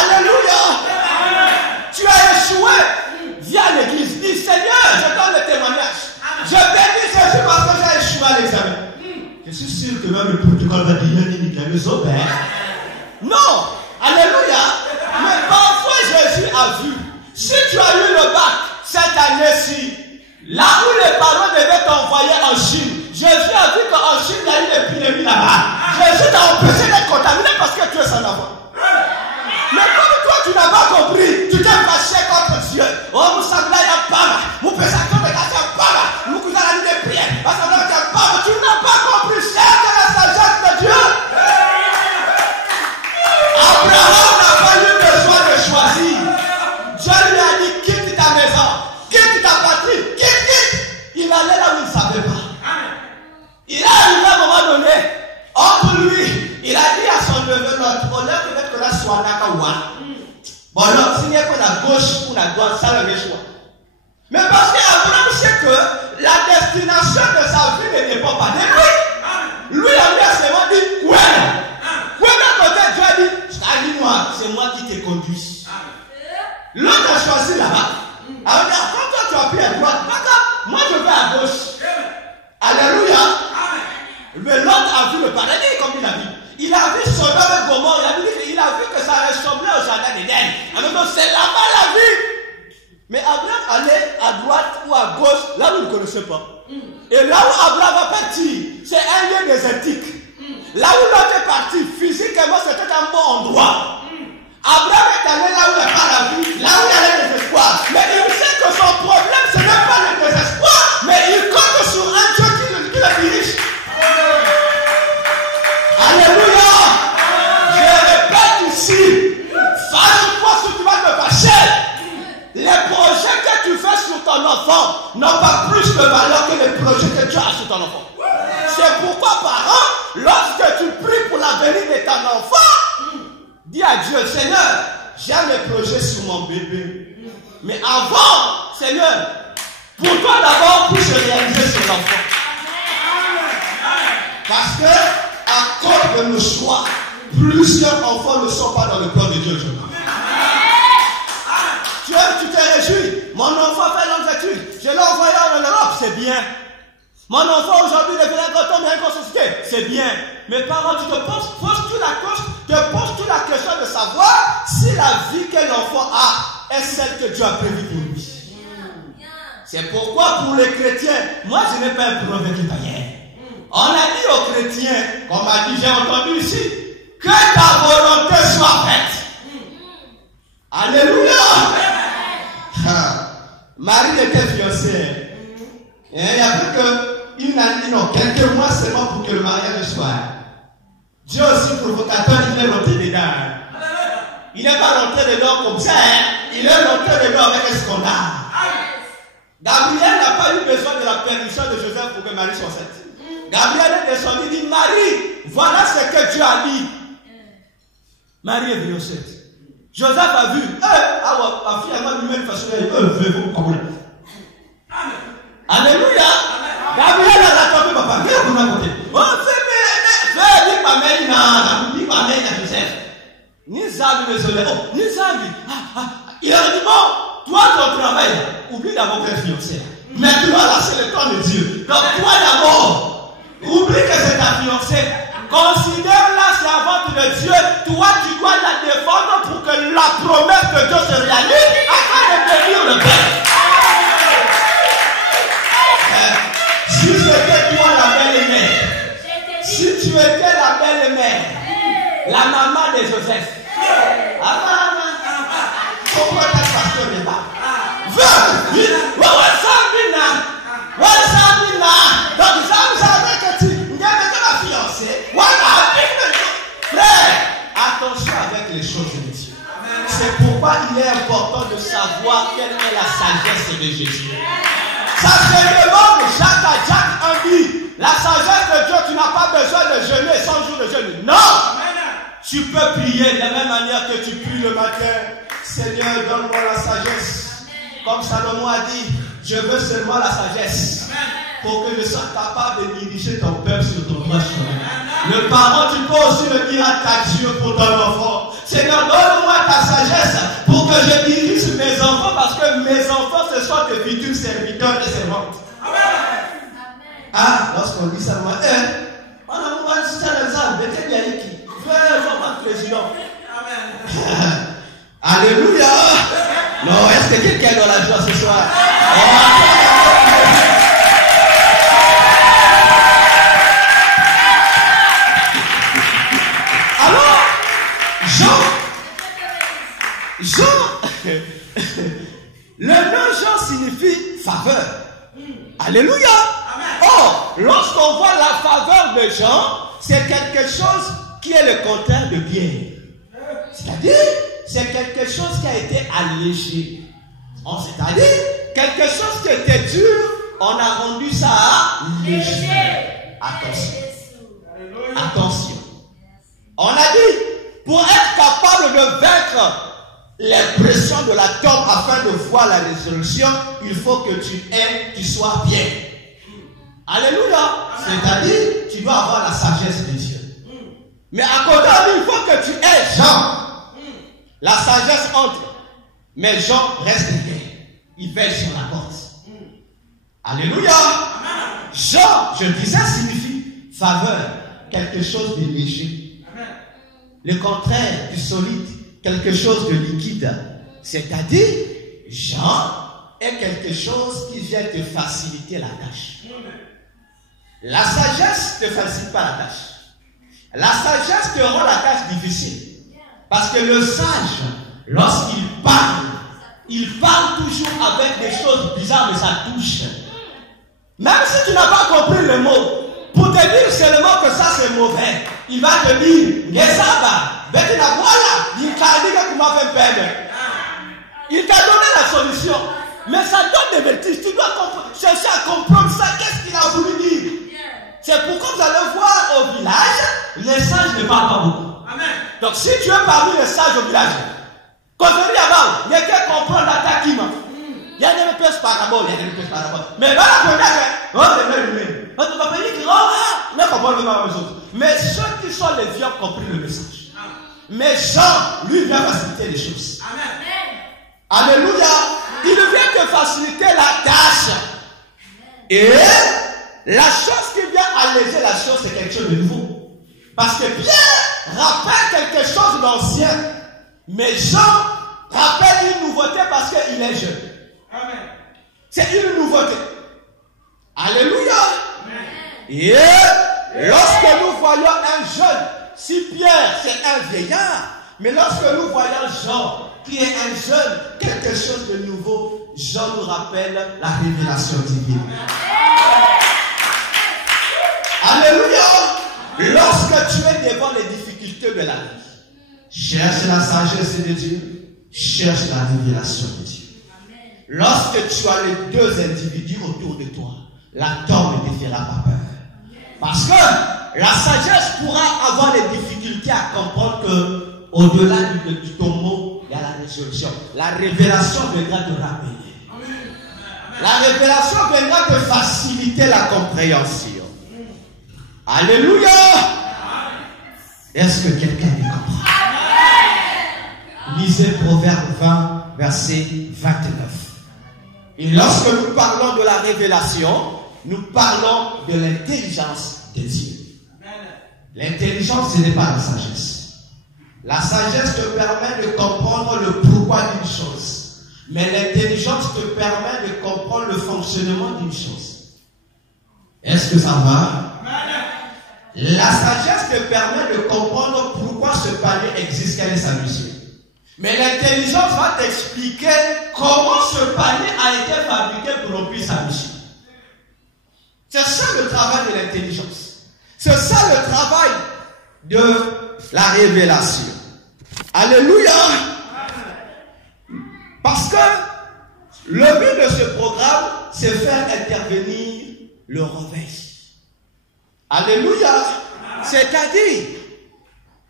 Alléluia. Tu as échoué. Viens à l'église. Dis, Seigneur, je donne le témoignage. Je bénis Jésus parce que j'ai échoué à l'examen. Je suis sûr que même le protocole va dire, les autres, non. Alléluia. Mais parfois Jésus a vu. Si tu as eu le bac cette année-ci, là où les parents devaient t'envoyer en Chine, Jésus a vu qu'en Chine, il y a eu une épidémie là-bas. Jésus t'a empêché d'être contaminé parce que tu es sans avoir. Mais comme toi, tu n'as pas compris, tu t'es fâché contre Dieu. Oh, vous savez, il n'y a pas. Vous pensez que tu n'as pas. Vous avez la nuit de prière. Tu n'as pas compris, c'est de la sagesse de Dieu. doit faire le choix. Mais parce qu'Abraham sait que la destination de sa vie ne dépend pas de lui. Lui, il a seulement dit, ouais. Ouais, d'un côté, Dieu a dit, dis-moi, c'est moi qui te conduis. L'autre a choisi là-bas. Alors, quand toi tu appuies à droite, d'accord, moi je vais à gauche. Alléluia. Mais l'autre a vu le paradis comme il a vu. Il a vu Sodome et Gomorrhe, il a vu que ça ressemblait au jardin d'Éden. Alors c'est là-bas la vie. Mais Abraham allait à droite ou à gauche, là où il ne connaissait pas. Et là où Abraham va partir, c'est un lieu désertique. Là où l'autre est parti, physiquement c'était un bon endroit. Abraham est allé là où il n'y a pas la vie, là où il y a le désespoir. Mais il sait que son problème ce n'est pas le désespoir, mais il compte sur un Dieu qui le dirige. Alléluia. Je répète ici, fâche-toi si tu vas te fâcher. Les projets que tu fais sur ton enfant n'ont pas plus de valeur que les projets que tu as sur ton enfant. C'est pourquoi, parents, lorsque tu pries pour l'avenir de ton enfant, dis à Dieu, Seigneur, j'ai mes projets sur mon bébé. Mais avant, Seigneur, pour toi d'abord, puisse réaliser sur l'enfant. Parce que, à cause de nos choix, plusieurs enfants ne sont pas dans le plan de Dieu. Tu te réjouis. Mon enfant fait longues études. Je l'ai envoyé en Europe, c'est bien. Mon enfant aujourd'hui devient un grand homme et un grand société, c'est bien. Mes parents, tu te poses-tu la question de savoir si la vie que l'enfant a est celle que Dieu a prévue pour lui. C'est pourquoi pour les chrétiens, moi je n'ai pas un problème avec les païens. On a dit aux chrétiens, comme a dit, j'ai entendu ici, que ta volonté soit faite. Alléluia. Marie était fiancée. Et il n'y a plus qu'une année, non, quelques mois seulement pour que le mariage soit. Dieu aussi provocateur, il est rentré dedans. Il n'est pas rentré dedans comme ça, il est rentré dedans avec un scandale. Gabriel n'a pas eu besoin de la permission de Joseph pour que Marie soit enceinte. Gabriel est descendu, il dit, Marie, voilà ce que Dieu a dit. Marie est venue enceinte. Joseph a vu, finalement lui-même façon Alléluia. Gabriel a attendu papa. Viens pour m'accommoder. Fais dire ma mère, Joseph. Ni Zabi, ni Zabi. Il a dit, bon, toi ton travail, oublie d'abord que tu es fiancé. Mais tu vas lâcher le temps de Dieu. Donc toi d'abord, oublie que c'est ta fiancée. Considère-la servante de Dieu. Toi, tu dois la défendre pour que la promesse de Dieu se réalise afin de devenir le Père. Si c'était toi la belle-mère, si tu étais la belle-mère, la maman de Joseph, pourquoi ta pasteur n'est pas? Donc, ça savait que tu n'avais pas la fiancée. Frère, attention avec les choses de Dieu. C'est pourquoi il est important de savoir quelle est la sagesse de Jésus. Ça se demande, Jacques a dit, la sagesse de Dieu, tu n'as pas besoin de jeûner 100 jours de jeûne. Non! Tu peux prier de la même manière que tu pries le matin. Seigneur, donne-moi la sagesse. Comme Salomon a dit, je veux seulement la sagesse. Pour que je sois capable de diriger ton peuple sur ton droit chemin. Le parent, tu peux aussi le dire à ta Dieu pour ton enfant. Seigneur, donne-moi ta sagesse pour que je dirige mes enfants, parce que mes enfants, ce sont des futurs serviteurs et servantes. Ah, lorsqu'on dit ça, on a dit ça dans ça, mais c'est bien qui fait vraiment président. Alléluia. Non, est-ce que quelqu'un est dans la joie ce soir? Jean, le nom Jean signifie faveur. Alléluia. Or, lorsqu'on voit la faveur de Jean, c'est quelque chose qui est le contraire de bien. C'est-à-dire, c'est quelque chose qui a été allégé. C'est-à-dire, quelque chose qui était dur, on a rendu ça léger. Attention. On a dit, pour être capable de vaincre les pressions de la tombe afin de voir la résurrection, il faut que tu sois bien. Alléluia. C'est-à-dire, tu dois avoir la sagesse de Dieu. Mais à côté de lui, il faut que tu aies Jean. La sagesse entre. Mais Jean reste bien. Il veille sur la porte. Alléluia. Jean, je disais, signifie faveur, quelque chose de léger. Le contraire du solide, quelque chose de liquide. C'est-à-dire, Jean est quelque chose qui vient te faciliter la tâche. La sagesse ne te facilite pas la tâche. La sagesse te rend la tâche difficile. Parce que le sage, lorsqu'il parle toujours avec des choses bizarres, mais ça touche. Même si tu n'as pas compris le mot, pour te dire seulement que ça c'est mauvais, il va te dire, il t'a donné la solution, mais ça donne des vertiges. Tu dois chercher à comprendre ça, qu'est-ce qu'il a voulu dire. C'est pourquoi vous allez voir au village, les sages ne parlent pas beaucoup. Amen. Donc si tu es parmi les sages au village, quand je dis avant, il y a qu'à comprendre l'attaque. Il y a des pièces parabole, mais là, la première, mais ceux qui sont les vieux ont compris le message. Mais Jean, lui, vient faciliter les choses. Amen. Alléluia. Il vient te faciliter la tâche. Et la chose qui vient alléger la chose, c'est quelque chose de nouveau. Parce que Pierre rappelle quelque chose d'ancien. Mais Jean rappelle une nouveauté parce qu'il est jeune. Amen. C'est une nouveauté. Alléluia. Amen. Et lorsque nous voyons un jeune, si Pierre c'est un vieillard, mais lorsque nous voyons Jean qui est un jeune, quelque chose de nouveau, Jean nous rappelle la révélation divine. Alléluia. Lorsque tu es devant les difficultés de la vie, cherche la sagesse de Dieu, cherche la révélation de Dieu. Lorsque tu as les deux individus autour de toi, la tombe ne te fera pas peur. Parce que la sagesse pourra avoir des difficultés à comprendre que au-delà du tombeau, il y a la résurrection. La révélation viendra te rappeler. La révélation viendra te faciliter la compréhension. Alléluia. Est-ce que quelqu'un me comprend? Lisez Proverbe 20, verset 29. Et lorsque nous parlons de la révélation, nous parlons de l'intelligence de Dieu. L'intelligence, ce n'est pas la sagesse. La sagesse te permet de comprendre le pourquoi d'une chose. Mais l'intelligence te permet de comprendre le fonctionnement d'une chose. Est-ce que ça va? La sagesse te permet de comprendre pourquoi ce panier existe, quelle est sa mission. Mais l'intelligence va t'expliquer comment ce panier a été fabriqué pour remplir sa mission. C'est ça le travail de l'intelligence. C'est ça le travail de la révélation. Alléluia. Parce que le but de ce programme, c'est faire intervenir le réveil. Alléluia. C'est-à-dire,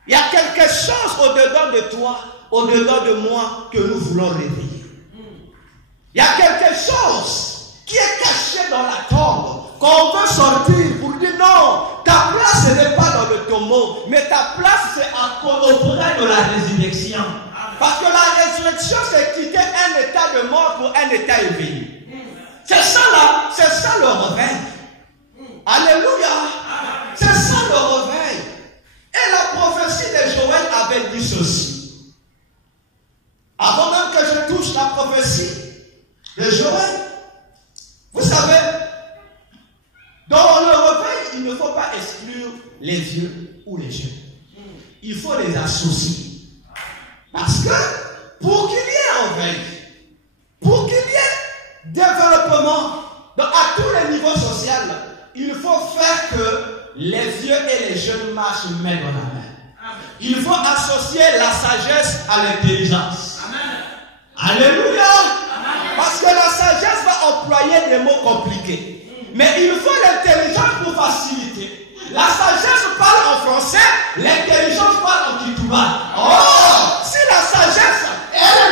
il y a quelque chose au-dedans de toi, au-dedans de moi, que nous voulons réveiller. Il y a quelque chose qui est caché dans la tombe, qu'on veut sortir pour dire non, ta place ce n'est pas dans le tombeau, mais ta place c'est auprès de la résurrection. Parce que la résurrection c'est quitter un état de mort pour un état éveillé. C'est ça là, c'est ça le réveil. Alléluia. C'est ça le réveil. Et la prophétie de Joël avait dit ceci. Avant même que je touche la prophétie de Joël, vous savez, dans le réveil, il ne faut pas exclure les vieux ou les jeunes. Il faut les associer. Parce que pour qu'il y ait un réveil, pour qu'il y ait développement à tous les niveaux sociaux, il faut faire que les vieux et les jeunes marchent main dans la main. Il faut associer la sagesse à l'intelligence. Alléluia. Parce que la sagesse va employer des mots compliqués. Mais il faut l'intelligence pour faciliter. La sagesse parle en français, l'intelligence parle en kitouba. Oh, si la sagesse, elle est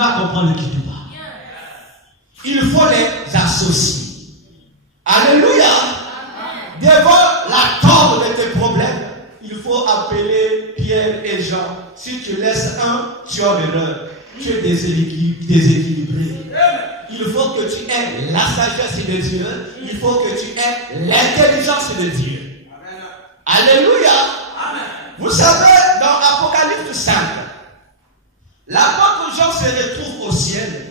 vas comprendre de qui tu parles. Il faut les associer. Alléluia. Devant la tombe de tes problèmes, il faut appeler Pierre et Jean. Si tu laisses un, tu as l'erreur. Tu es déséquilibré. Il faut que tu aies la sagesse de Dieu. Il faut que tu aies l'intelligence de Dieu. Alléluia. Vous savez, dans Apocalypse 5, l'apôtre Jean se retrouve au ciel.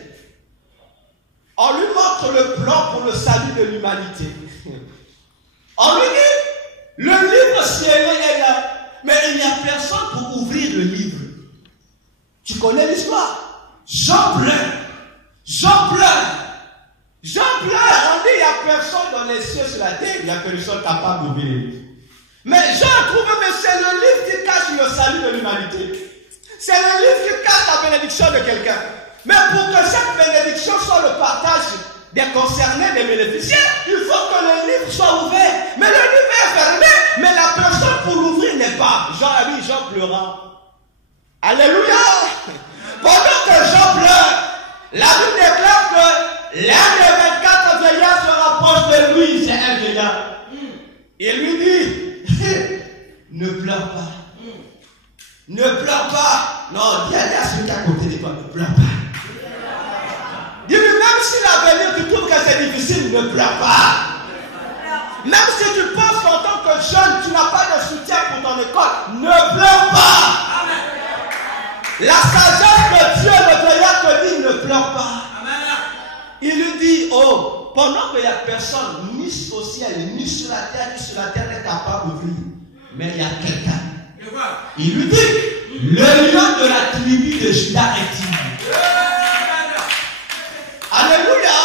On lui montre le plan pour le salut de l'humanité. On lui dit, le livre scellé est là, mais il n'y a personne pour ouvrir le livre. Tu connais l'histoire? Jean pleure. Jean pleure. Jean pleure. On dit, il n'y a personne dans les cieux sur la terre, il n'y a personne capable d'ouvrir le livre. Mais Jean trouve, mais c'est le livre qui cache le salut de l'humanité. C'est le livre qui cache la bénédiction de quelqu'un. Mais pour que cette bénédiction soit le partage des concernés, des bénéficiaires, il faut que le livre soit ouvert. Mais le livre est fermé, mais la personne pour l'ouvrir n'est pas. Jean a dit, Jean pleurant. Alléluia. Pendant que Jean pleure, la Bible déclare que l'un des 24 vieillards se rapproche de lui. C'est un vieillard. Il lui dit, ne pleure pas. Ne pleure pas. Non, dis à celui qui est à côté de toi, ne pleure pas. Dis-lui, même si l'avenir tu trouves que c'est difficile, ne pleure pas. Même si tu penses qu'en tant que jeune, tu n'as pas de soutien pour ton école, ne pleure pas. La sagesse de Dieu, le vieillard te dit, ne pleure pas. Il lui dit, oh, pendant qu'il n'y a personne, ni au ciel, ni sur la terre n'est capable d'ouvrir. Mais il y a quelqu'un. Il lui dit, le lion de la tribu de Juda est-il? Alléluia.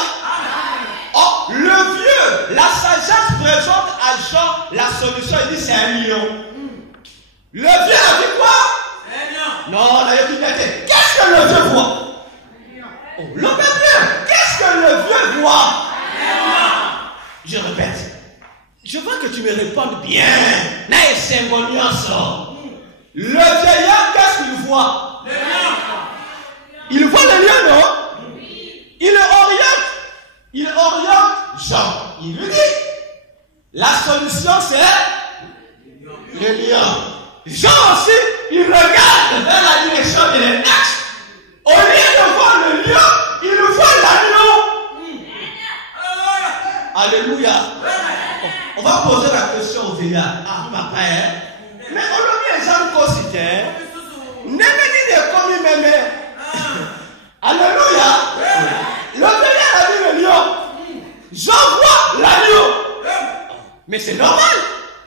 Oh, le vieux, la sagesse présente à Jean la solution. Il dit, c'est un lion. Le vieux a dit quoi? Non, il a dit, qu'est-ce que le vieux voit? Oh, le vieux, qu'est-ce que le vieux voit? Je répète. Je veux que tu me répondes bien. Le vieillard, qu'est-ce qu'il voit? Le lion. Il voit le lion, non? Oui. Il oriente Jean. Il lui dit, la solution c'est le lion. Jean aussi, il regarde vers la direction de l'Est. Au lieu de voir le lion, il voit l'agneau. Alléluia. On va poser la question au vieillard. Ah, papa, hein? Mais on l'a mis en cosité. N'est-ce pas comme il m'aimait? Alléluia. Le vieillard a dit le lion. J'en vois l'agneau. Mais c'est normal.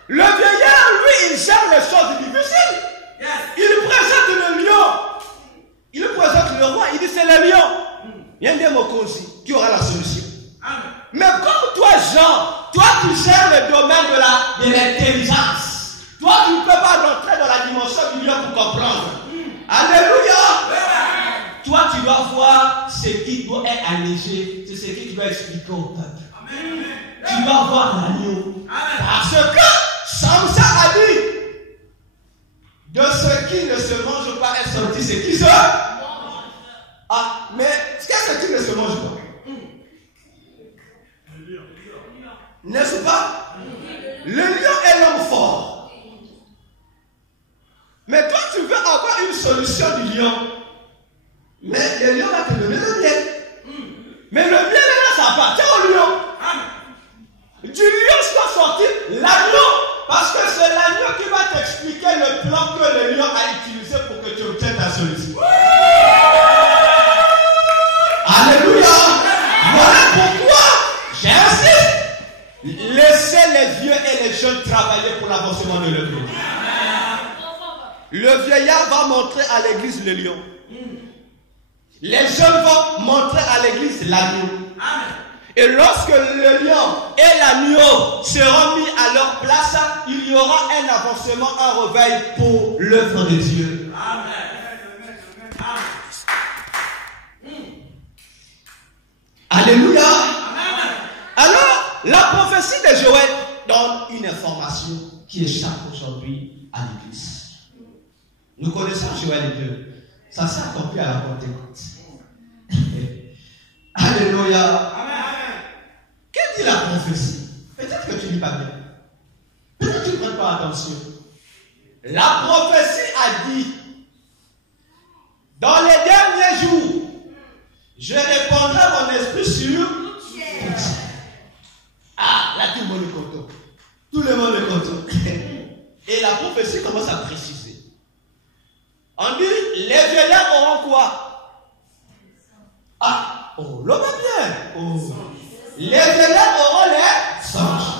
Le vieillard, lui, il gère les choses difficiles. Il présente le lion. Il présente le roi. Il dit c'est le lion. Il y a un démocratie qui aura la solution. Mais comme toi, Jean, toi, tu gères le domaine de l'intelligence. Toi, tu ne peux pas rentrer dans la dimension du lion pour comprendre. Alléluia. Toi, tu dois voir ce qui doit être allégé. C'est ce qui doit expliquer au peuple. Tu dois voir l'agneau. Parce que Samson a dit, de ce qui ne se mange pas est sorti ce qui se mange. Ah, mais qu'est-ce qui ne se mange pas? N'est-ce pas? Le lion est l'homme fort. Mais toi, tu veux avoir une solution du lion. Mais le lion va te donner le miel. Mais le miel, là, ça appartient au lion. Du lion soit sorti l'agneau. Parce que c'est l'agneau qui va t'expliquer le plan que le lion a utilisé pour que tu obtiennes ta solution. Alléluia. Voilà pourquoi j'insiste. Laissez les vieux et les jeunes travailler pour l'avancement de l'œuvre. Le vieillard va montrer à l'église le lion. Les jeunes vont montrer à l'église l'agneau. Et lorsque le lion et l'agneau seront mis à leur place, il y aura un avancement, un réveil pour l'œuvre de Dieu. Alléluia. Alors, la prophétie de Joël donne une information qui échappe aujourd'hui à l'église. Nous connaissons Joël 2. Ça s'est accompli à la Pentecôte. Alléluia. Qu'est-ce dit la prophétie? Peut-être que tu ne lis pas bien. Peut-être que tu ne prends pas attention. La prophétie a dit, dans les derniers jours, je répandrai mon esprit sur tout. Ah, là tout le monde est content. Tout le monde est content. Et la prophétie commence à préciser. On dit, les vieillards auront quoi? Ah, oh, l'homme est bien. Oh. Les vieillards auront les songes.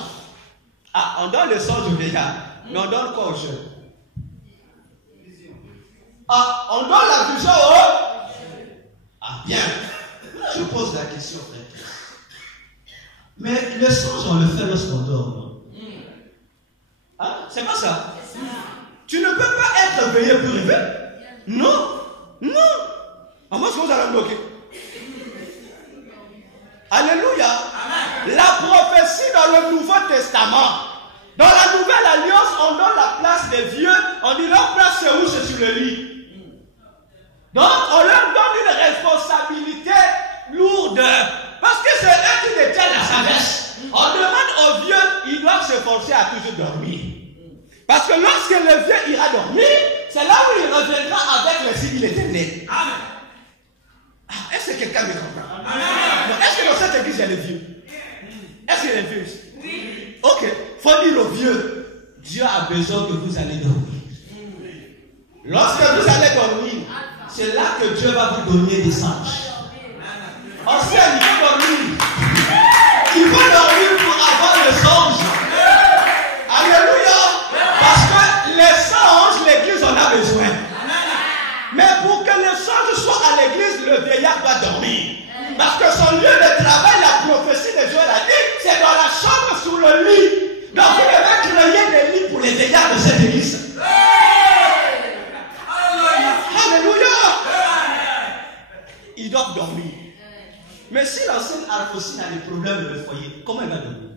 Ah, on donne le songe aux vieillards. Mais on donne quoi aux jeunes? Ah, on donne la vision aux... Ah, bien. Je pose la question, frère. Mais le songe, on le fait lorsqu'on dort, non? Ah, c'est pas ça. Tu ne peux pas être veillé pour rêver. Non. Non. À moins que vous allez me bloquer. Alléluia. La prophétie dans le Nouveau Testament. Dans la Nouvelle Alliance, on donne la place des vieux. On dit leur place c'est où? C'est sur le lit. Donc, on leur donne une responsabilité lourde. Parce que c'est eux qui détiennent la sagesse. On demande aux vieux, ils doivent se forcer à toujours dormir. Parce que lorsque le vieux ira dormir, c'est là où il reviendra avec le signe éternel. Amen. Ah, est-ce que quelqu'un me comprend? Amen. Est-ce que dans cette église il y a les vieux? Est-ce qu'il y a les vieux? Oui. Ok, il faut dire aux vieux, Dieu a besoin que vous allez dormir. Lorsque vous allez dormir, c'est là que Dieu va vous donner des songes. Ancien, il faut dormir. Il faut dormir pour avoir le songe. Alléluia. Parce que les songes, l'église en a besoin. Mais pour que le songe soit à l'église, le vieillard doit dormir. Parce que son lieu de travail, la prophétie de Joël a dit, c'est dans la chambre sous le lit. Donc vous devez créer des lits pour les vieillards de cette église. Alléluia. Ils doivent dormir. Mais si l'ancienne Alphonsine a des problèmes de le foyer, comment elle va dormir?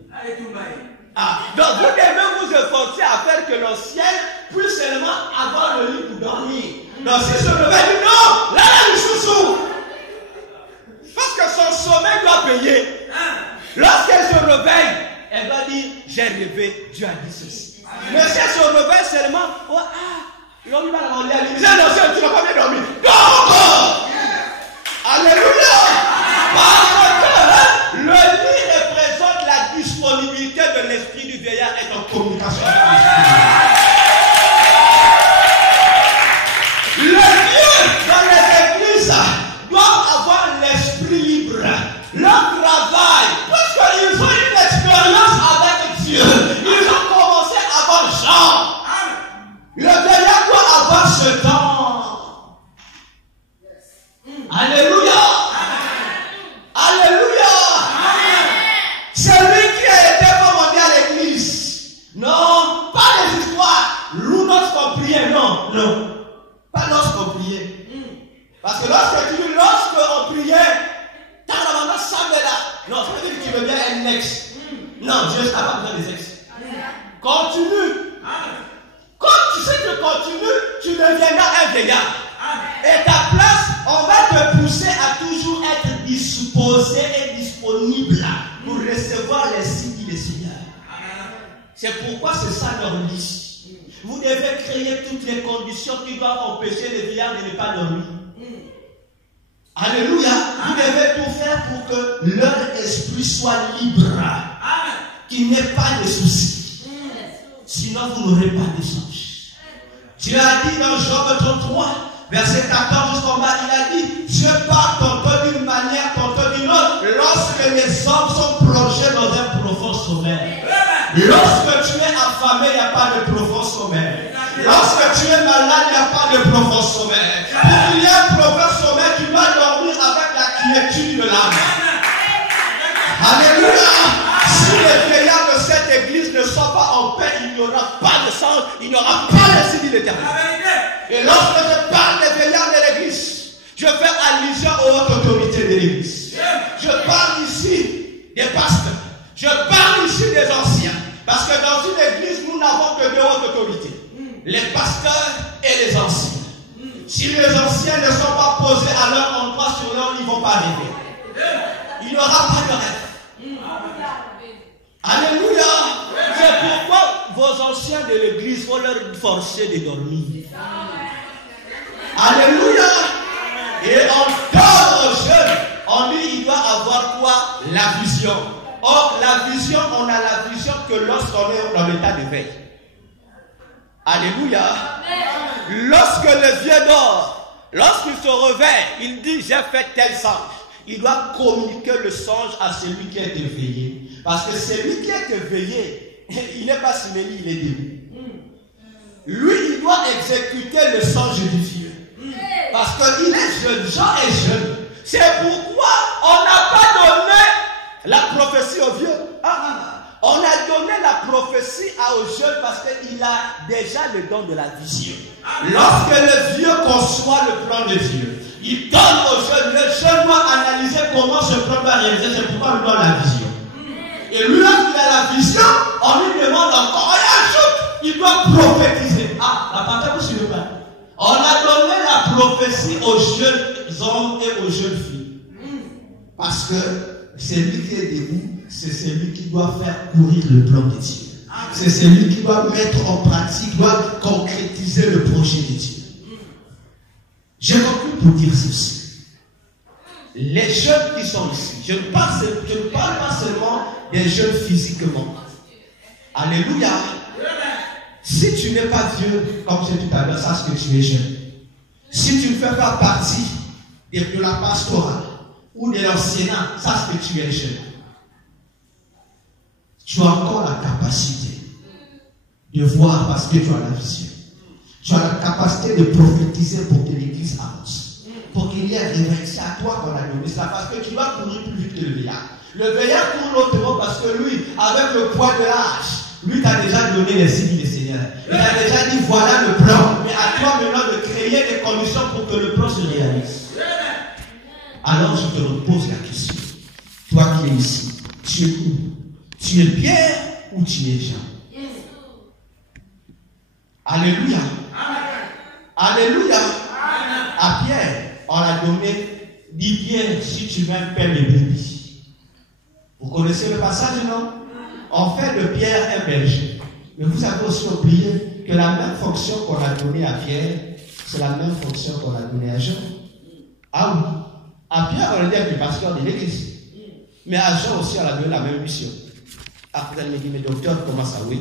Ah, donc vous devez vous efforcer à faire que l'ancienne puisse seulement avoir le lit pour dormir. Donc si se réveille, non, là, il chouchou. Parce que son sommeil doit payer. Lorsqu'elle se réveille, elle va dire, j'ai rêvé, Dieu a dit ceci. Mais si elle se réveille seulement, oh, l'homme va la demander à lui, tu n'as pas bien dormi. Non! Alléluia! Parce que le lit représente la disponibilité de l'esprit du vieillard et en communication avec l'esprit. Les vieux dans les églises doivent avoir l'esprit libre. Leur travail, parce qu'ils ont une expérience avec Dieu. Ils ont commencé avant Jean. Le vieillard doit avoir ce temps. Alléluia. Alléluia. C'est lui qui a été commandé à l'église. Non, pas les histoires. Lorsqu'on priait, non. Pas lorsqu'on priait. Parce que lorsqu'on priait, t'as la maman semble là. Non, ça veut dire que tu veux bien un ex. Non, Dieu n'a pas besoin des ex. Continue. Quand tu sais que continue, tu deviendras un vieillard. Et ta place, on va te pousser à toujours être disposé et disponible pour recevoir les signes du Seigneur. C'est pourquoi c'est ça leur liste. Vous devez créer toutes les conditions qui doivent empêcher les vieillards de ne pas dormir. Alléluia. Vous devez tout faire pour que leur esprit soit libre. Qu'il n'y ait pas de soucis. Sinon, vous n'aurez pas de songe. Dieu a dit dans Job 33, verset 14 jusqu'en bas, il a dit, Dieu parle tantôt d'une manière, tantôt d'une autre, lorsque les hommes sont plongés dans un profond sommeil. Lorsque tu es affamé, il n'y a pas de profond sommeil. Lorsque tu es malade, il n'y a pas de profond sommeil. Pour qu'il y ait un profond sommeil, tu dois dormir avec la quiétude de l'âme. Alléluia. Si les vieillards de cette église ne sont pas en paix, il n'y aura pas de sang, il n'y aura pas de signe de l'éternel. Et lorsque je parle des vieillards de l'église, je fais allusion aux hautes autorités de l'église. Je parle ici des pasteurs. Je parle ici des anciens. Parce que dans une église, nous n'avons que deux hautes autorités. Les pasteurs et les anciens. Si les anciens ne sont pas posés à leur endroit, endroit sur l'heure, ils ne vont pas rêver. Il n'y aura pas de rêve. Alléluia. C'est pourquoi vos anciens de l'église, il faut leur forcer de dormir. Alléluia. Et on donne aux jeunes. On dit il doit avoir quoi? La vision. Or, la vision, on a la vision que lorsqu'on est dans l'état de veille. Alléluia. Lorsque le vieux dort, lorsqu'il se réveille, il dit j'ai fait tel songe. Il doit communiquer le songe à celui qui est éveillé. Parce que celui qui est éveillé, il n'est pas siméli, il est debout. Lui, il doit exécuter le songe du vieux. Parce qu'il est jeune, Jean est jeune. C'est pourquoi on n'a pas donné la prophétie aux vieux. On a donné la prophétie aux jeunes parce qu'il a déjà le don de la vision. Lorsque le vieux conçoit le plan de Dieu, il donne aux jeunes. Le jeune doit analyser comment ce plan va réaliser. C'est pourquoi on lui donne la vision. Et lui, lorsqu'il a la vision, on lui demande encore, et ajoute, il doit prophétiser. La parole sur le plan. On a donné la prophétie aux jeunes hommes et aux jeunes filles. Parce que celui qui est debout, c'est celui qui doit faire courir le plan de Dieu. C'est celui qui doit mettre en pratique, doit concrétiser le projet de Dieu. J'ai conclu pour dire ceci. Les jeunes qui sont ici, je ne parle pas seulement des jeunes physiquement. Alléluia. Si tu n'es pas vieux, comme c'est tout à l'heure, sache que tu es jeune. Si tu ne fais pas partie de la pastorale ou de l'anciennat, sache que tu es jeune. Tu as encore la capacité de voir parce que tu as la vision. Tu as la capacité de prophétiser pour que l'Église avance. Pour qu'il y ait réveil. C'est à toi qu'on a donné ça. Parce que tu dois courir plus vite que le veillard. Le veillard court l'autrement parce que lui, avec le poids de l'âge, lui t'a déjà donné les signes du Seigneur. Il t'a déjà dit voilà le plan. Mais à toi maintenant de créer des conditions pour que le plan se réalise. Alors je te repose la question. Toi qui es ici, tu es où? Tu es Pierre ou tu es Jean? Alléluia. Alléluia. À Pierre, on a donné, dit Pierre, si tu m'aimes, paie mes brebis. Vous connaissez le passage, non? On fait de Pierre un berger. Mais vous avez aussi oublié que la même fonction qu'on a donnée à Pierre, c'est la même fonction qu'on a donnée à Jean. Ah oui. À Pierre, on a dit avec le pasteur de l'église. Mais à Jean aussi, on a donné la même mission. Après, elle me dit, mais docteur, comment ça, oui?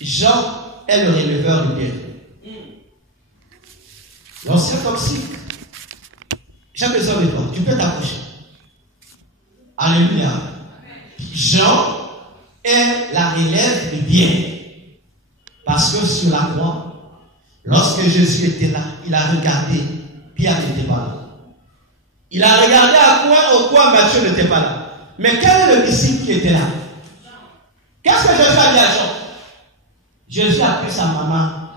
Jean est le releveur de Pierre. L'ancien toxique. J'ai besoin de toi. Tu peux t'approcher. Alléluia. Jean est la relève de Pierre. Parce que sur la croix, lorsque Jésus était là, il a regardé. Pierre n'était pas là. Il a regardé au coin Matthieu n'était pas là. Mais quel est le disciple qui était là? Qu'est-ce que Jésus a dit à Jean? Jésus a pris sa maman.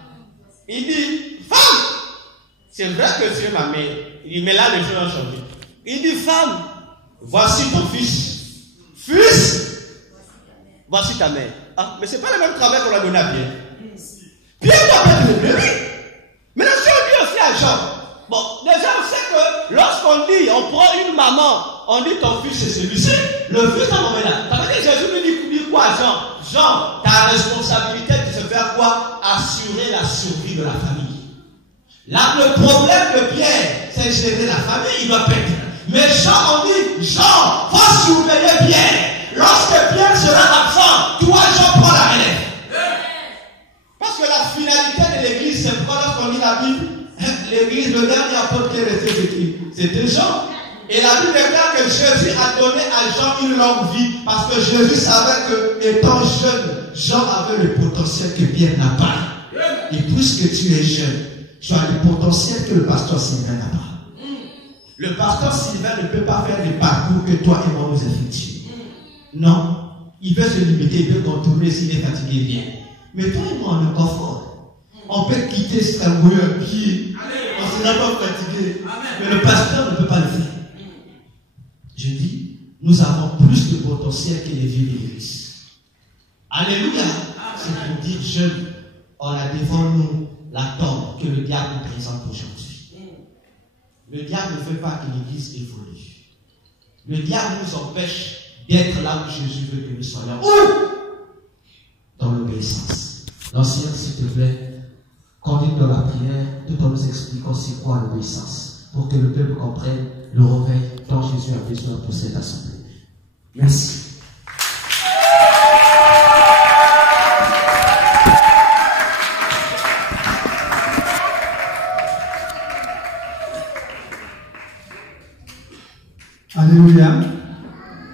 Il dit, femme! C'est vrai que tu es ma mère. Il dit, mais là, les choses ont changé. Il dit, femme, voici ton fils. Fils, voici ta mère. Mais ce n'est pas le même travail qu'on a donné à Pierre. Pierre doit être le bébé. Mais là, si on dit aussi à Jean, bon, déjà, on sait que lorsqu'on dit, on prend une maman, on dit ton fils c'est celui-ci, le fils à moment là. Ça veut dire Jésus lui dit quoi, Jean? Jean, ta responsabilité de se faire quoi? Assurer la survie de la famille. Là, le problème de Pierre, c'est gérer la famille, il doit perdre. Mais Jean, on dit, Jean, va surveiller Pierre. Lorsque Pierre sera absent, toi, Jean, prends la relève. Parce que la finalité de l'église, c'est quoi lorsqu'on lit la Bible? L'église, le dernier apôtre qui est resté, c'est qui? C'était Jean. Et la Bible déclare que Jésus a donné à Jean une longue vie. Parce que Jésus savait que, étant jeune, Jean avait le potentiel que Pierre n'a pas. Et puisque tu es jeune, tu as le potentiel que le pasteur Sylvain n'a pas. Le pasteur Sylvain ne peut pas faire le parcours que toi et moi nous effectuons. Non. Il peut se limiter, il peut contourner s'il est fatigué, il vient. Mais toi et moi, on est confort. On peut quitter ce travail un pied. On ne sera pas fatigué. Mais le pasteur ne peut pas le faire. Je dis, nous avons plus de potentiel que les vieux de l'église. Alléluia. C'est pour dire, jeunes, on a devant nous la tombe que le diable nous présente aujourd'hui. Le diable ne veut pas que l'Église évolue. Le diable nous empêche d'être là où Jésus veut que nous soyons. Où? Dans l'obéissance. L'ancien, s'il te plaît, continue dans la prière tout en nous expliquant c'est quoi l'obéissance, pour que le peuple comprenne le réveil dont Jésus a besoin pour cette assemblée. Merci.